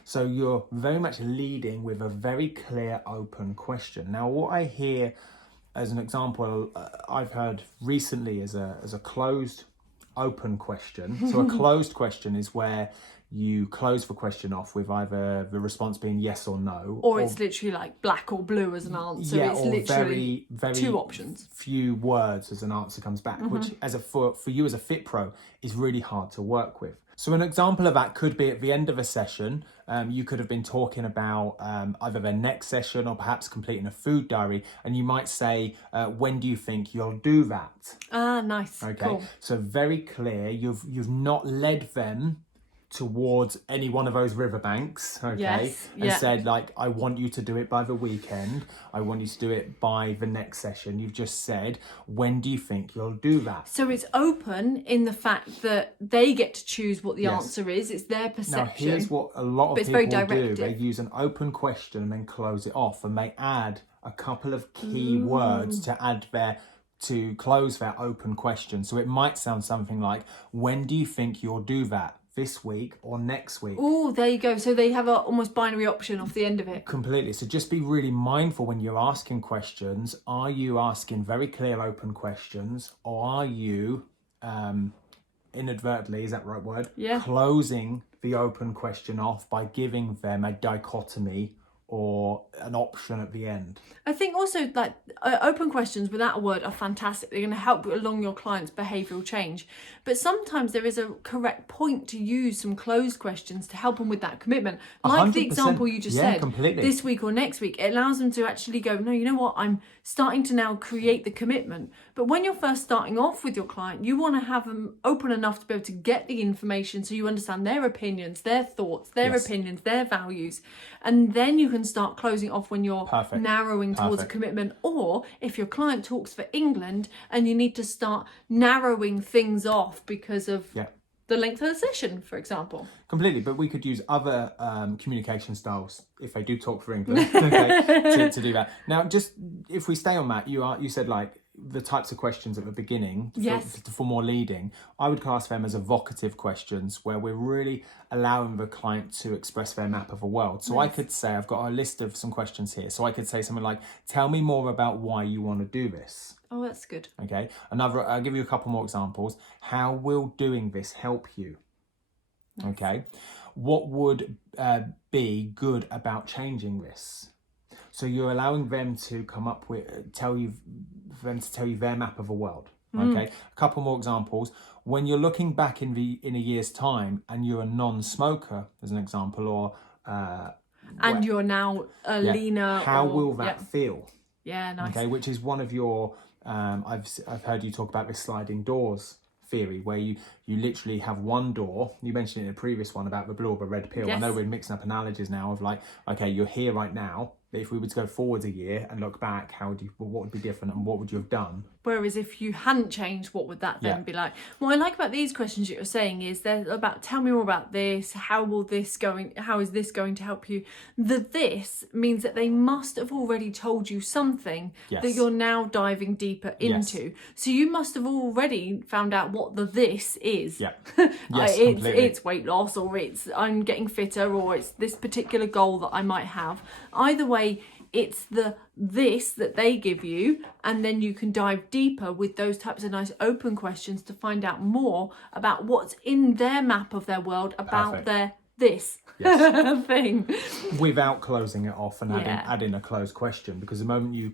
So you're very much leading with a very clear, open question. Now, what I hear as an example, I've heard recently is a closed, open question. So a closed question is where you close the question off with either the response being yes or no, or it's literally like black or blue as an answer. Yeah, it's or literally very 2 options. Few words as an answer comes back, which for you as a FITPRO is really hard to work with. So an example of that could be at the end of a session, you could have been talking about either their next session or perhaps completing a food diary, and you might say, when do you think you'll do that? Ah, nice. Okay, cool. So very clear, you've not led them towards any one of those riverbanks, okay, yes, and said like, I want you to do it by the weekend, I want you to do it by the next session. You've just said, when do you think you'll do that? So it's open in the fact that they get to choose what the answer is. It's their perception. Now here's what a lot of people do. They use an open question and then close it off, and they add a couple of key words to close their open question. So it might sound something like, when do you think you'll do that? This week or next week? Oh, there you go. So they have a almost binary option off the end of it. Completely. So just be really mindful when you're asking questions. Are you asking very clear, open questions, or are you inadvertently, is that the right word? Yeah. Closing the open question off by giving them a dichotomy or an option at the end? I think also like open questions without a word are fantastic. They're going to help along your client's behavioural change. But sometimes there is a correct point to use some closed questions to help them with that commitment. Like the example you just said, completely. This week or next week, it allows them to actually go, no, you know what, I'm starting to now create the commitment. But when you're first starting off with your client, you want to have them open enough to be able to get the information so you understand their opinions, their thoughts, their opinions, their values. And then you can start closing off when you're narrowing towards a commitment. Or if your client talks for England and you need to start narrowing things off because of the length of the session, for example. Completely, but we could use other communication styles if they do talk for England, okay, to do that. Now, just if we stay on that, you said like the types of questions at the beginning for more leading. I would class them as evocative questions where we're really allowing the client to express their map of a world. So I could say, I've got a list of some questions here. So I could say something like, tell me more about why you want to do this. Oh, that's good. Okay. I'll give you a couple more examples. How will doing this help you? Nice. Okay. What would be good about changing this? So you're allowing them to come up with, tell you their map of a world. Okay. A couple more examples. When you're looking back in a year's time and you're a non-smoker, as an example, or and you're now a leaner. How will that feel? Yeah, nice. Okay, which is one of your I've heard you talk about this sliding doors theory, where you literally have one door. You mentioned it in a previous one about the blue or the red pill. Yes. I know we're mixing up analogies now of like, okay, you're here right now. But if we were to go forwards a year and look back, what would be different and what would you have done? Whereas if you hadn't changed, what would that then be like? What I like about these questions that you're saying is they're about, tell me more about this. How is this going to help you? The this means that they must have already told you something that you're now diving deeper into. Yes. So you must have already found out what the this is. Yeah. Yes, it's weight loss, or it's I'm getting fitter, or it's this particular goal that I might have. Either way, it's the this that they give you, and then you can dive deeper with those types of nice open questions to find out more about what's in their map of their world, about their this thing. Without closing it off and adding a closed question, because the moment you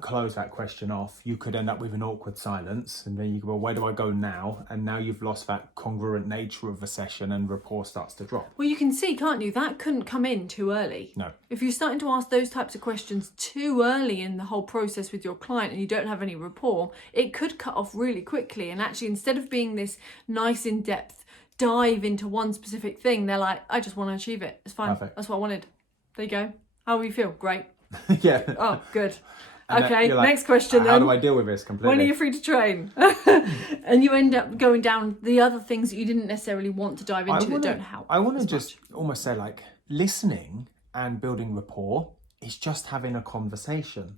close that question off, you could end up with an awkward silence, and then you go, well, where do I go now? And now you've lost that congruent nature of the session, and rapport starts to drop. Well, you can see, can't you, that couldn't come in too early. No. If you're starting to ask those types of questions too early in the whole process with your client and you don't have any rapport, it could cut off really quickly. And actually, instead of being this nice in-depth dive into one specific thing, they're like, I just want to achieve it. It's fine. Perfect. That's what I wanted. There you go. How do you feel? Great. Yeah. Oh, good. And okay, like, next question how then. do I deal with this completely? When are you free to train? And you end up going down the other things that you didn't necessarily want to dive into that don't help. I want to just almost say, like, listening and building rapport is just having a conversation.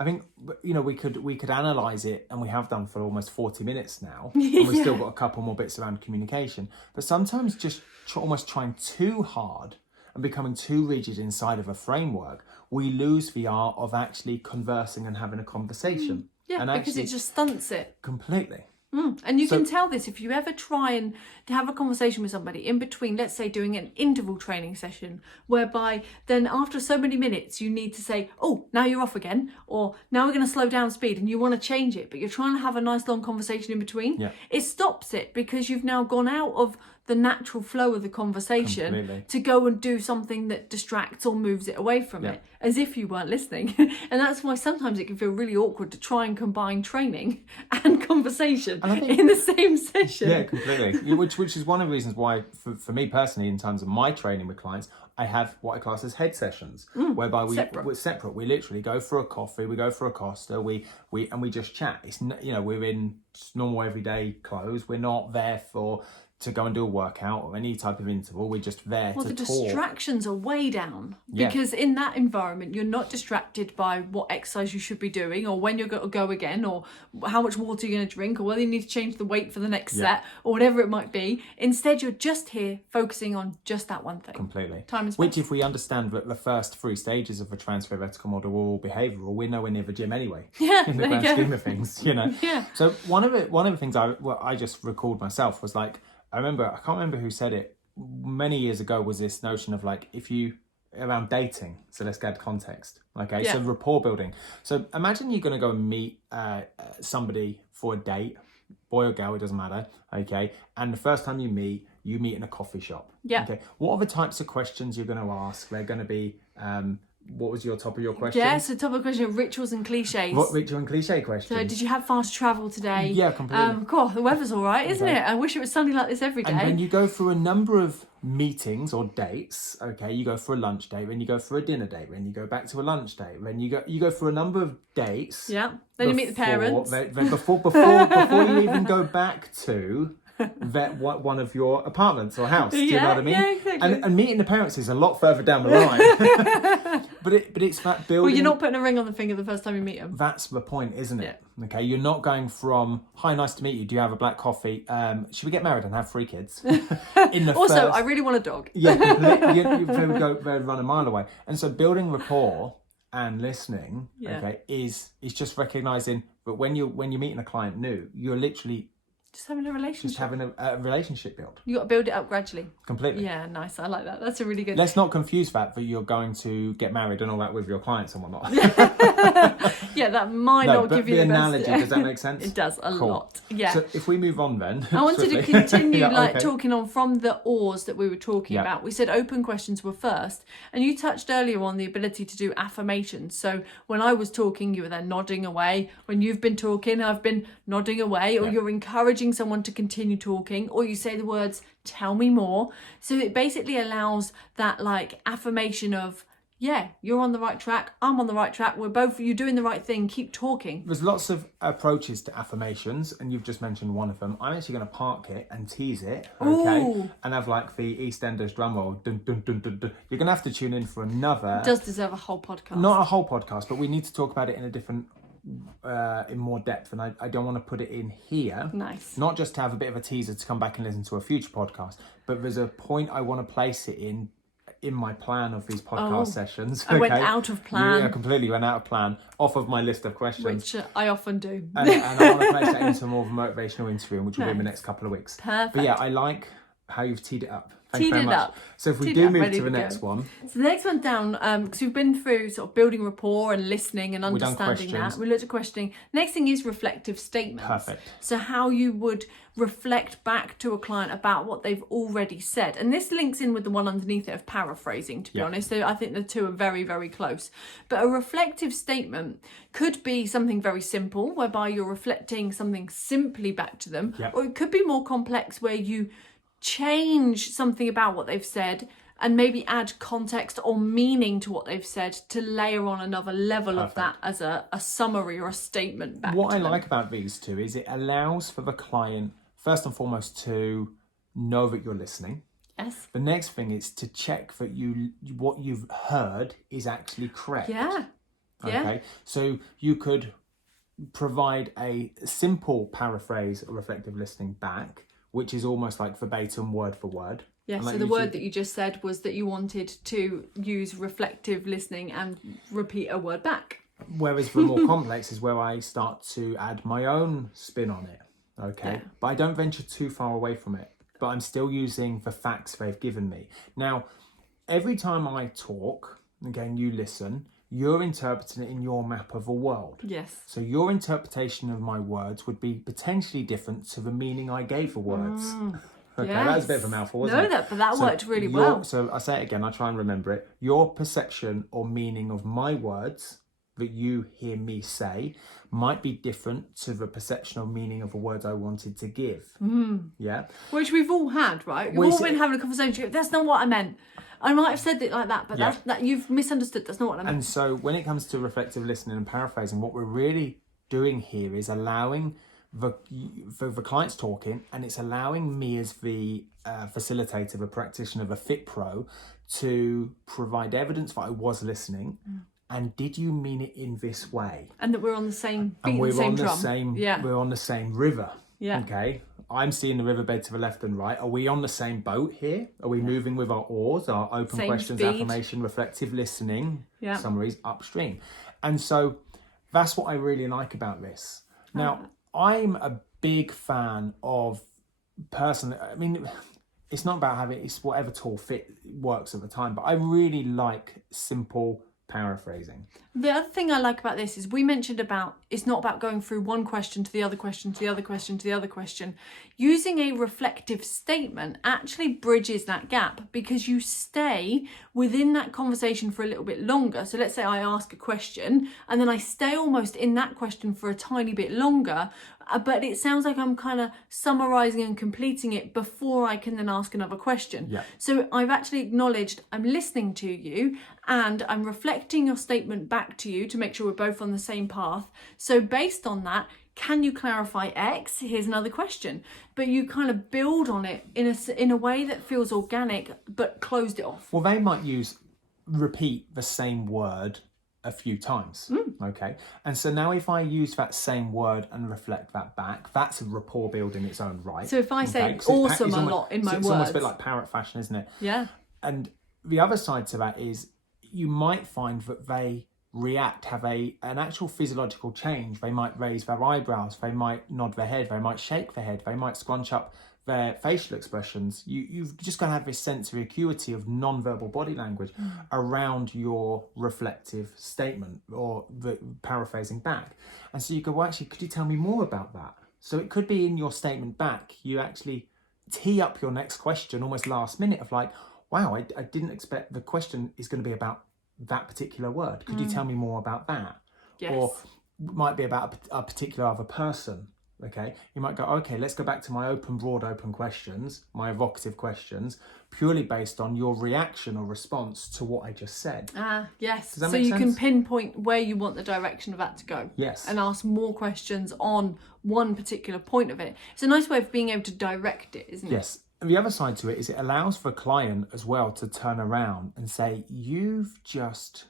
I think, you know, we could analyse it, and we have done for almost 40 minutes now, and we've still got a couple more bits around communication. But sometimes just almost trying too hard and becoming too rigid inside of a framework, we lose the art of actually conversing and having a conversation. Yeah, and because it just stunts it. Completely. And you can tell this if you ever try and have a conversation with somebody in between, let's say doing an interval training session, whereby then after so many minutes you need to say, oh, now you're off again, or now we're going to slow down speed, and you want to change it, but you're trying to have a nice long conversation in between. Yeah. It stops it because you've now gone out of the natural flow of the conversation to go and do something that distracts or moves it away from it, as if you weren't listening. And that's why sometimes it can feel really awkward to try and combine training and conversation in the same session. Yeah, completely. Which is one of the reasons why, for me personally, in terms of my training with clients, I have what I class as head sessions, whereby we're separate. We literally go for a coffee, we go for a Costa, we just chat. It's, you know, we're in normal everyday clothes. We're not there to go and do a workout or any type of interval. We're just there to talk. Well, the distractions are way down, because in that environment, you're not distracted by what exercise you should be doing, or when you're going to go again, or how much water you're going to drink, or whether you need to change the weight for the next set, or whatever it might be. Instead, you're just here focusing on just that one thing. Completely. Time and space. Which, if we understand that the first 3 stages of the transfer-vertical model were all behavioural, we're nowhere near the gym anyway. Yeah, in the grand scheme of things, you know. Yeah. So one of the things I just recalled myself was, like, I can't remember who said it many years ago, was this notion of, like, if you, around dating, so let's get context, okay? So rapport building. So imagine you're going to go and meet somebody for a date, boy or girl, it doesn't matter, okay? And the first time you meet in a coffee shop. Yeah. Okay. What are the types of questions you're going to ask? They're going to be, what was your top of your question? Yeah, so top of the question, rituals and cliches. What ritual and cliche question? So did you have fast travel today? Yeah, completely. Cool, the weather's all right, isn't it? I wish it was sunny like this every day. And when you go through a number of meetings or dates, okay, you go for a lunch date, then you go for a dinner date, then you go back to a lunch date, then you go for a number of dates. Yeah, then you meet the parents. Then before you even go back to one of your apartments or house. Do you know what I mean? Yeah, exactly. And meeting the parents is a lot further down the line. but it's that building. Well, you're not putting a ring on the finger the first time you meet them. That's the point, isn't it? Yeah. Okay, you're not going from, hi, nice to meet you. Do you have a black coffee? Should we get married and have 3 kids? I really want a dog. Yeah, completely. They'd run a mile away. And so building rapport and listening, okay, is just recognizing that when you're meeting a client new, you're literally just having a relationship. Just having a relationship build. You got to build it up gradually. Completely. Yeah, nice. I like that. That's a really good. Let's not confuse that you're going to get married and all that with your clients and whatnot. Yeah, that might not give you the analogy. best. Does that make sense? It does a lot. Yeah. So if we move on then. I wanted to continue talking on from the OARS that we were talking about. We said open questions were first, and you touched earlier on the ability to do affirmations. So when I was talking, you were then nodding away. When you've been talking, I've been nodding away, or you're encouraging someone to continue talking, or you say the words, tell me more. So it basically allows that like affirmation of, yeah, you're on the right track, I'm on the right track, you're doing the right thing, keep talking. There's lots of approaches to affirmations, and you've just mentioned one of them. I'm actually going to park it and tease it, okay? Ooh. And have like the EastEnders drum roll, dun, dun, dun, dun, dun. You're going to have to tune in for another. It does deserve a whole podcast. Not a whole podcast, but we need to talk about it in a different, in more depth, and I don't want to put it in here. Nice. Not just to have a bit of a teaser to come back and listen to a future podcast, but there's a point I want to place it in my plan of these podcast sessions. I went out of plan. Yeah, completely went out of plan, off of my list of questions. Which I often do. And I want to place that into more of a motivational interview, which will be in the next couple of weeks. Perfect. But yeah, I like how you've teed it up. Teed it up. So if we do move to the next one. So the next one down, because we've been through sort of building rapport and listening and understanding that. We looked at questioning. Next thing is reflective statements. Perfect. So how you would reflect back to a client about what they've already said. And this links in with the one underneath it of paraphrasing, to be honest. So I think the two are very, very close. But a reflective statement could be something very simple, whereby you're reflecting something simply back to them. Or it could be more complex, where you change something about what they've said and maybe add context or meaning to what they've said to layer on another level of that as a summary or a statement back what to I them. like about these two is it allows for the client, first and foremost, to know that you're listening. Yes. The next thing is to check that what you've heard is actually correct. Yeah. Okay. So you could provide a simple paraphrase or reflective listening back, which is almost like verbatim, word for word. Yeah, so the word that you just said was that you wanted to use reflective listening and repeat a word back. Whereas the more complex is where I start to add my own spin on it. Okay. Yeah. But I don't venture too far away from it. But I'm still using the facts they've given me. Now, every time I talk, again, you listen, you're interpreting it in your map of a world. Yes. So your interpretation of my words would be potentially different to the meaning I gave the words. Okay, that was a bit of a mouthful, wasn't it? But that worked really well. So I say it again, I try and remember it. Your perception or meaning of my words that you hear me say might be different to the perception or meaning of the words I wanted to give. Yeah? Which we've all had, right? We've all been having a conversation. That's not what I meant. I might have said it like that, but that you've misunderstood. That's not what I meant. And so when it comes to reflective listening and paraphrasing, what we're really doing here is allowing the client's talking, and it's allowing me as the facilitator, the practitioner, the FITPRO, to provide evidence that I was listening. And did you mean it in this way? And that we're on the same beat, and we're the same on drum. the same. Yeah. We're on the same river. Yeah. Okay. I'm seeing the riverbed to the left and right. Are we on the same boat here? Are we moving with our oars, our open questions, affirmation, reflective listening, summaries upstream? And so that's what I really like about this. Now, I'm a big fan of personally. I mean, it's not about having, it's whatever tool works at the time, but I really like simple paraphrasing. The other thing I like about this is we mentioned about it's not about going through one question to the other question to the other question to the other question. Using a reflective statement actually bridges that gap because you stay within that conversation for a little bit longer. So let's say I ask a question and then I stay almost in that question for a tiny bit longer, but it sounds like I'm kind of summarising and completing it before I can then ask another question. Yeah. So I've actually acknowledged I'm listening to you and I'm reflecting your statement back to you to make sure we're both on the same path. So based on that, can you clarify X? Here's another question. But you kind of build on it in a way that feels organic, but closed it off. Well, they might repeat the same word a few times. Okay. And so now if I use that same word and reflect that back, that's a rapport build in its own right. So if I say awesome a lot in my words. It's almost a bit like parrot fashion, isn't it? Yeah. And the other side to that is you might find that they react, have an actual physiological change. They might raise their eyebrows, they might nod their head, they might shake their head, they might scrunch up their facial expressions. You've just got to have this sensory acuity of non-verbal body language around your reflective statement or the paraphrasing back. And so you go, well, actually, could you tell me more about that? So it could be in your statement back, you actually tee up your next question almost last minute of like, wow, I didn't expect the question is going to be about that particular word. Could you tell me more about that? Yes. Or it might be about a particular other person. Okay, you might go, okay, let's go back to my broad open questions, my evocative questions, purely based on your reaction or response to what I just said. Yes. Does that so make you sense? can pinpoint where you want the direction of that to go. Yes. And ask more questions on one particular point of it. It's a nice way of being able to direct it, isn't it? Yes. And the other side to it is it allows for a client as well to turn around and say, you've just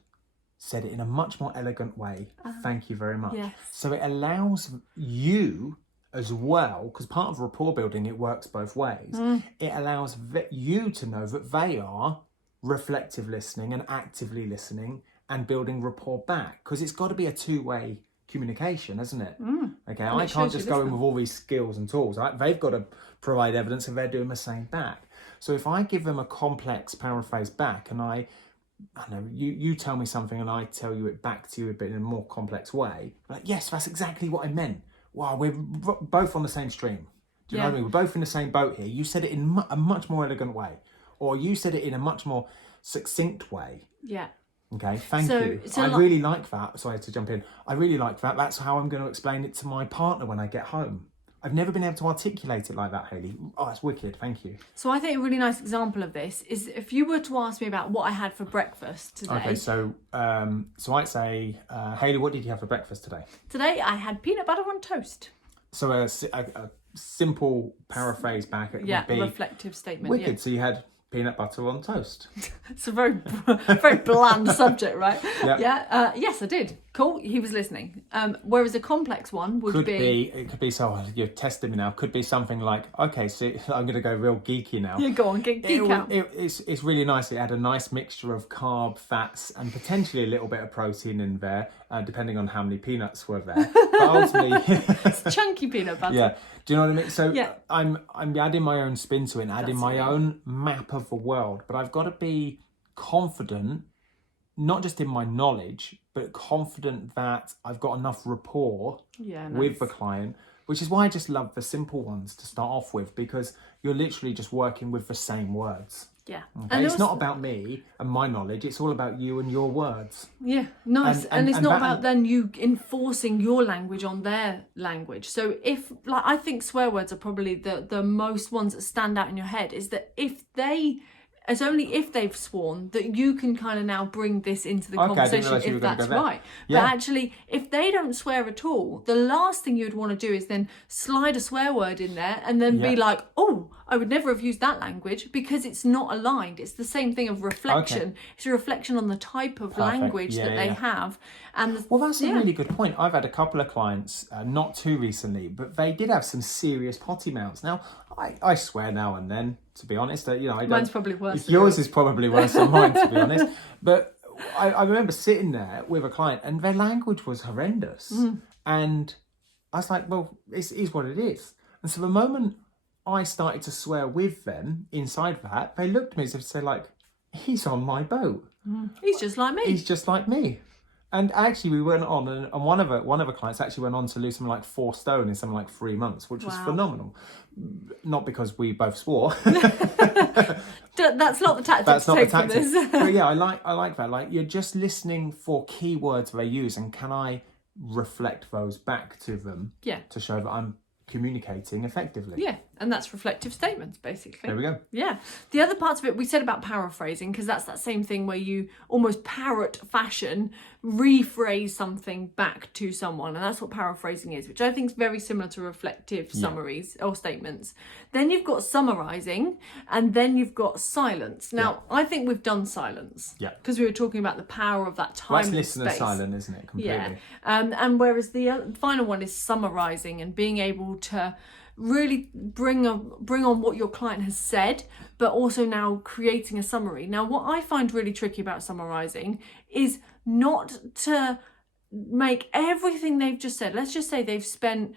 said it in a much more elegant way. Thank you very much. Yes. So it allows you as well, because part of rapport building, it works both ways. It allows you to know that they are reflective listening and actively listening and building rapport back, because it's got to be a two-way communication, isn't it? Okay, I can't just go in with all these skills and tools. Right? They've got to provide evidence and they're doing the same back. So if I give them a complex paraphrase back, and I know you tell me something and I tell you it back to you, but in a more complex way, like, yes, that's exactly what I meant. Wow, we're both on the same stream. Do you know what I mean? We're both in the same boat here. You said it in a much more elegant way, or you said it in a much more succinct way. Yeah. Okay, thank you. I really like that. Sorry to jump in. I really like that. That's how I'm going to explain it to my partner when I get home. I've never been able to articulate it like that, Hayley. Oh, that's wicked. Thank you. So I think a really nice example of this is if you were to ask me about what I had for breakfast today. Okay, so I'd say, Hayley, what did you have for breakfast today? Today I had peanut butter on toast. So a simple paraphrase back would be... a reflective statement. Wicked. Yeah. So you had peanut butter on toast. It's a very bland subject, right? Yep. Yeah. Yes, I did. Cool. He was listening. Whereas a complex one would be... It could be, so you're testing me now, could be something like, okay, so I'm going to go real geeky now. Yeah, go on, geek out. It's really nice. It had a nice mixture of carb, fats, and potentially a little bit of protein in there, depending on how many peanuts were there. But ultimately... It's chunky peanut butter. Yeah. Do you know what I mean? So yeah. I'm adding my own spin to it and adding my own map of the world, but I've got to be confident, not just in my knowledge, but confident that I've got enough rapport with the client, which is why I just love the simple ones to start off with, because you're literally just working with the same words. Yeah. Okay? And it's not about me and my knowledge, it's all about you and your words. Yeah, nice. And it's not about then you enforcing your language on their language. So if, like, I think swear words are probably the most ones that stand out in your head, is that it's only if they've sworn that you can kind of now bring this into the conversation, if that's right. Yeah. But actually, if they don't swear at all, the last thing you'd want to do is then slide a swear word in there and then be like, oh, I would never have used that language, because it's not aligned. It's the same thing of reflection. Okay. It's a reflection on the type of language that they have. And well, that's a really good point. I've had a couple of clients, not too recently, but they did have some serious potty mouths. Now, I swear now and then, to be honest. I don't. Mine's probably worse. Yours is probably worse than mine, to be honest. But I remember sitting there with a client and their language was horrendous. And I was like, well, it is what it is. And so the moment I started to swear with them inside that, they looked at me as if to say, like, he's on my boat. He's just like me. He's just like me. And actually, we went on, and one of the clients actually went on to lose something like 4 stone in something like 3 months, which was phenomenal. Not because we both swore. That's not the tactic to take from this. But yeah, I like that. Like, you're just listening for keywords they use, and can I reflect those back to them? Yeah. To show that I'm communicating effectively. Yeah, and that's reflective statements, basically. There we go. Yeah. The other parts of it, we said about paraphrasing, because that's that same thing where you almost parrot fashion rephrase something back to someone, and that's what paraphrasing is, which I think is very similar to reflective summaries or statements. Then you've got summarising, and then you've got silence. Now, I think we've done silence. Yeah. Because we were talking about the power of that time and space. That's listener silent, isn't it? Completely. Yeah. And whereas the final one is summarising, and being able to really bring on what your client has said, but also now creating a summary. Now, what I find really tricky about summarising is not to make everything they've just said. Let's just say they've spent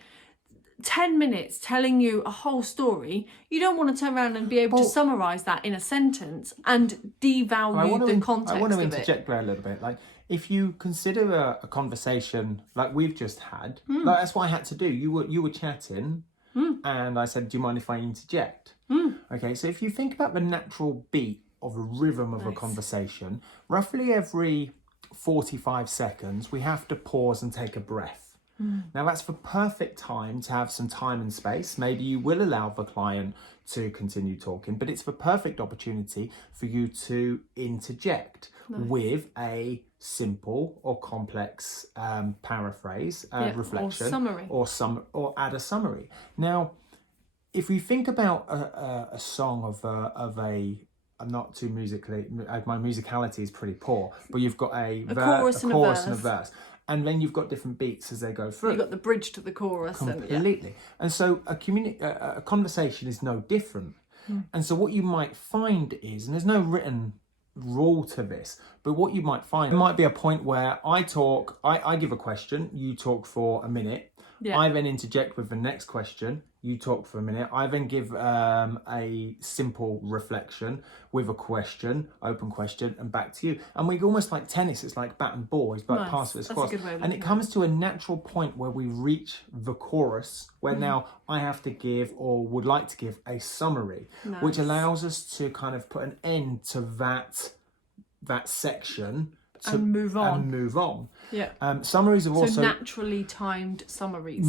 10 minutes telling you a whole story. You don't want to turn around and be able to summarise that in a sentence and devalue the context of it. I want to interject there a little bit. Like, if you consider a conversation like we've just had, like, that's what I had to do. You were chatting, and I said, do you mind if I interject? Okay, so if you think about the natural beat of a rhythm of a conversation, roughly every 45 seconds, we have to pause and take a breath. Now, that's the perfect time to have some time and space. Maybe you will allow the client to continue talking, but it's the perfect opportunity for you to interject with a simple or complex paraphrase, reflection, or summary, or add a summary. Now, if we think about a song of a I'm not too musically, my musicality is pretty poor, but you've got a chorus and a verse. And then you've got different beats as they go through. You've got the bridge to the chorus. Completely. And so a conversation is no different. And so what you might find is, and there's no written rule to this, but what you might find, there might be a point where I give a question, you talk for a minute, Yeah. I then interject with the next question. You talk for a minute. I then give a simple reflection with a question, open question, and back to you. And we almost like tennis. It's like bat and ball. It's like pass it across. And it comes to a natural point where we reach the chorus, where now I have to give or would like to give a summary, which allows us to kind of put an end to that section. And move on. Yeah. Summaries are also naturally timed summaries.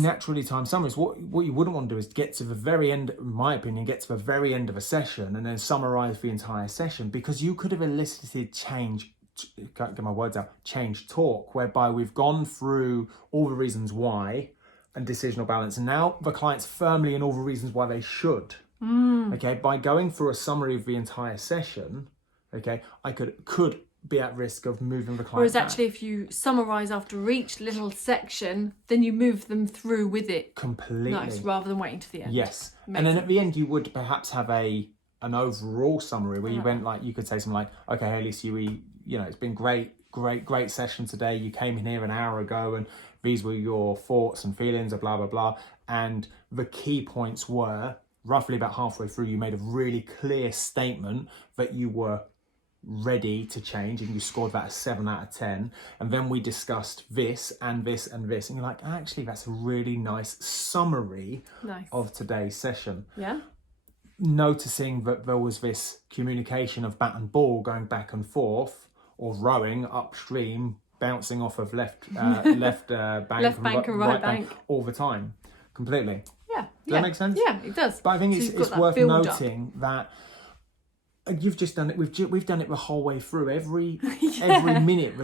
What you wouldn't want to do is get to the very end, in my opinion, get to the very end of a session and then summarize the entire session, because you could have elicited change talk, whereby we've gone through all the reasons why and decisional balance, and now the client's firmly in all the reasons why they should. Okay, by going through a summary of the entire session, okay, I could be at risk of moving the client. Whereas actually, if you summarise after each little section, then you move them through with it completely. Nice, rather than waiting to the end. Yes. Amazing. And then at the end, you would perhaps have an overall summary where you went like, you could say something like, okay, Hayley, so it's been great session today. You came in here an hour ago and these were your thoughts and feelings of blah, blah, blah. And the key points were, roughly about halfway through, you made a really clear statement that you were ready to change, and you scored that a 7 out of 10. And then we discussed this and this and this, and you're like, actually, that's a really nice summary of today's session. Yeah. Noticing that there was this communication of bat and ball going back and forth, or rowing upstream, bouncing off of left bank and right bank all the time, completely. Yeah. Does that make sense? Yeah, it does. But I think it's worth noting that you've just done it. We've done it the whole way through. Every minute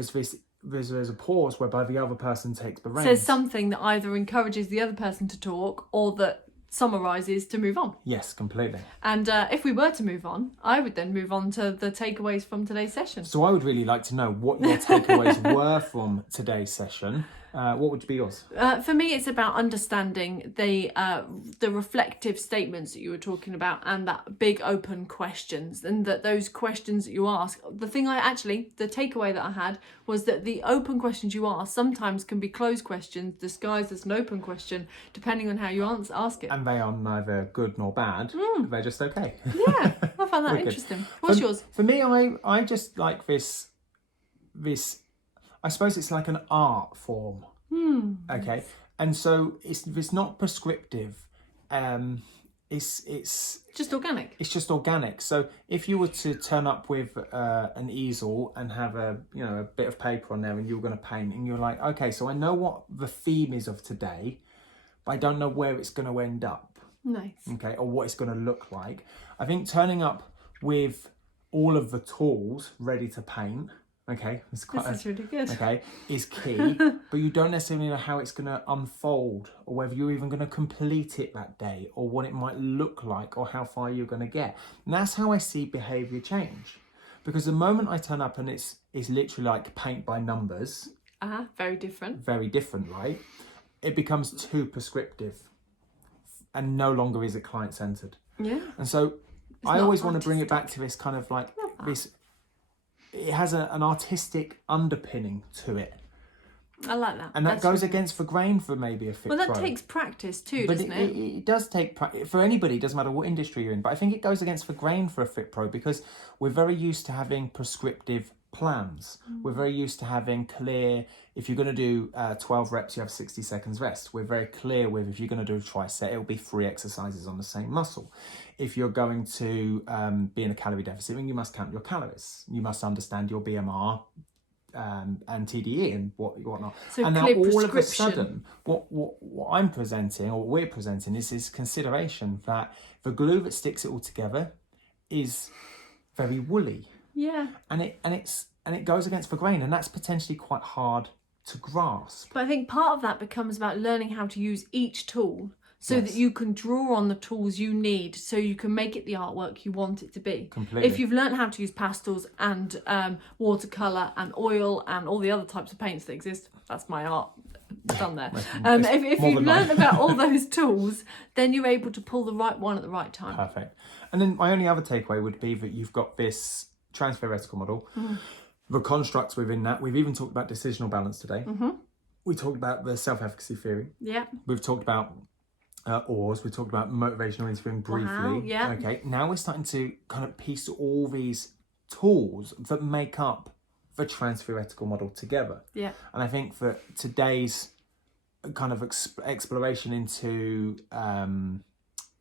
there's a pause whereby the other person takes the reins. Says something that either encourages the other person to talk or that summarises to move on. Yes, completely. And if we were to move on, I would then move on to the takeaways from today's session. So I would really like to know what your takeaways were from today's session. What would be yours? For me, it's about understanding the reflective statements that you were talking about, and that big open questions, and that those questions that you ask. The takeaway that I had was that the open questions you ask sometimes can be closed questions disguised as an open question, depending on how you ask it. And they are neither good nor bad. They're just okay. Yeah, I found that interesting. What's yours? For me, I just like this. I suppose it's like an art form. Okay, and so it's not prescriptive. It's just organic. It's just organic. So if you were to turn up with an easel and have a bit of paper on there, and you were going to paint, and you're like, okay, so I know what the theme is of today, but I don't know where it's going to end up. Nice. Okay, or what it's going to look like. I think turning up with all of the tools ready to paint. Okay, this is really good. Okay, is key, but you don't necessarily know how it's going to unfold, or whether you're even going to complete it that day, or what it might look like, or how far you're going to get. And that's how I see behaviour change, because the moment I turn up and it's literally like paint by numbers. Very different. Very different, right? It becomes too prescriptive, and no longer is it client centred. Yeah. And so I always want to bring it back to this kind of like this. It has an artistic underpinning to it. I like that. And that goes against the grain for maybe a FITPRO. Well, that takes practice too, doesn't it? It does take practice. For anybody, it doesn't matter what industry you're in. But I think it goes against the grain for a FITPRO, because we're very used to having prescriptive plans. We're very used to having clear, if you're going to do 12 reps, you have 60 seconds rest. We're very clear with, if you're going to do a tricep, it'll be 3 exercises on the same muscle. If you're going to be in a calorie deficit, then you must count your calories. You must understand your BMR and TDE and whatnot. So and now all of a sudden, what I'm presenting, or what we're presenting, is this consideration that the glue that sticks it all together is very woolly. Yeah. And it goes against the grain, and that's potentially quite hard to grasp. But I think part of that becomes about learning how to use each tool so that you can draw on the tools you need, so you can make it the artwork you want it to be. Completely. If you've learned how to use pastels and watercolour and oil and all the other types of paints that exist, that's my art done there. If you've learned about all those tools, then you're able to pull the right one at the right time. Perfect. And then my only other takeaway would be that you've got this transfer reticle model, the constructs within that. We've even talked about decisional balance today. we talked about the self-efficacy theory. Yeah. We've talked about OARS. We talked about motivational interviewing briefly. Wow, yeah. Okay. Now we're starting to kind of piece all these tools that make up the transtheoretical model together. Yeah. And I think that today's kind of exploration into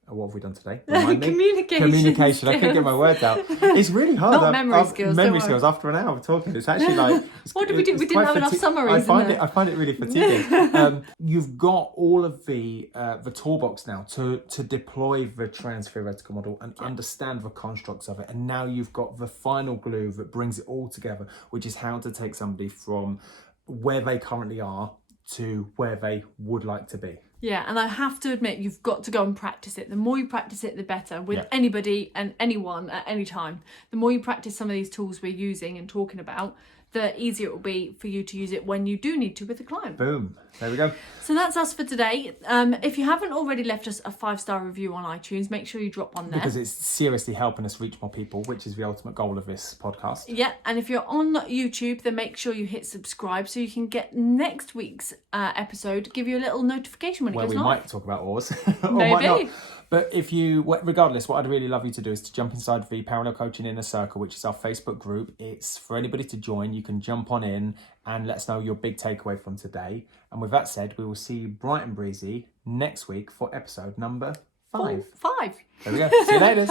what have we done today? Communication. I couldn't get my words out. It's really hard. Not memory skills. Memory skills. After an hour of talking, it's actually like. What did we do? We didn't have enough summaries. I find it really fatiguing. You've got all of the toolbox now to deploy the transtheoretical model and understand the constructs of it, and now you've got the final glue that brings it all together, which is how to take somebody from where they currently are to where they would like to be. Yeah, and I have to admit, you've got to go and practice it. The more you practice it, the better, with anybody and anyone at any time. The more you practice some of these tools we're using and talking about, the easier it will be for you to use it when you do need to with a client. Boom. There we go. So that's us for today. If you haven't already left us a 5-star review on iTunes, make sure you drop on there. Because it's seriously helping us reach more people, which is the ultimate goal of this podcast. Yeah, and if you're on YouTube, then make sure you hit subscribe so you can get next week's episode, give you a little notification when it goes live. Where we might talk about OARS. Or Maybe. might not. But if you, regardless, what I'd really love you to do is to jump inside the Parallel Coaching Inner Circle, which is our Facebook group. It's for anybody to join. You can jump on in and let us know your big takeaway from today. And with that said, we will see you bright and breezy next week for episode number 5. 5. There we go. See you later.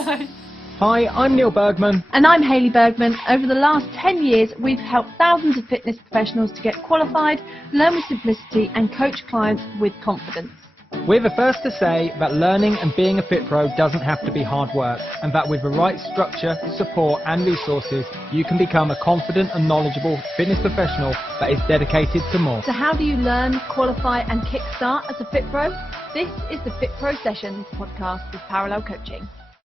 Hi, I'm Neil Bergman. And I'm Hayley Bergman. Over the last 10 years, we've helped thousands of fitness professionals to get qualified, learn with simplicity, and coach clients with confidence. We're the first to say that learning and being a Fit Pro doesn't have to be hard work, and that with the right structure, support and resources, you can become a confident and knowledgeable fitness professional that is dedicated to more. So how do you learn, qualify and kickstart as a Fit Pro? This is the FITPRO Session Podcast with Parallel Coaching.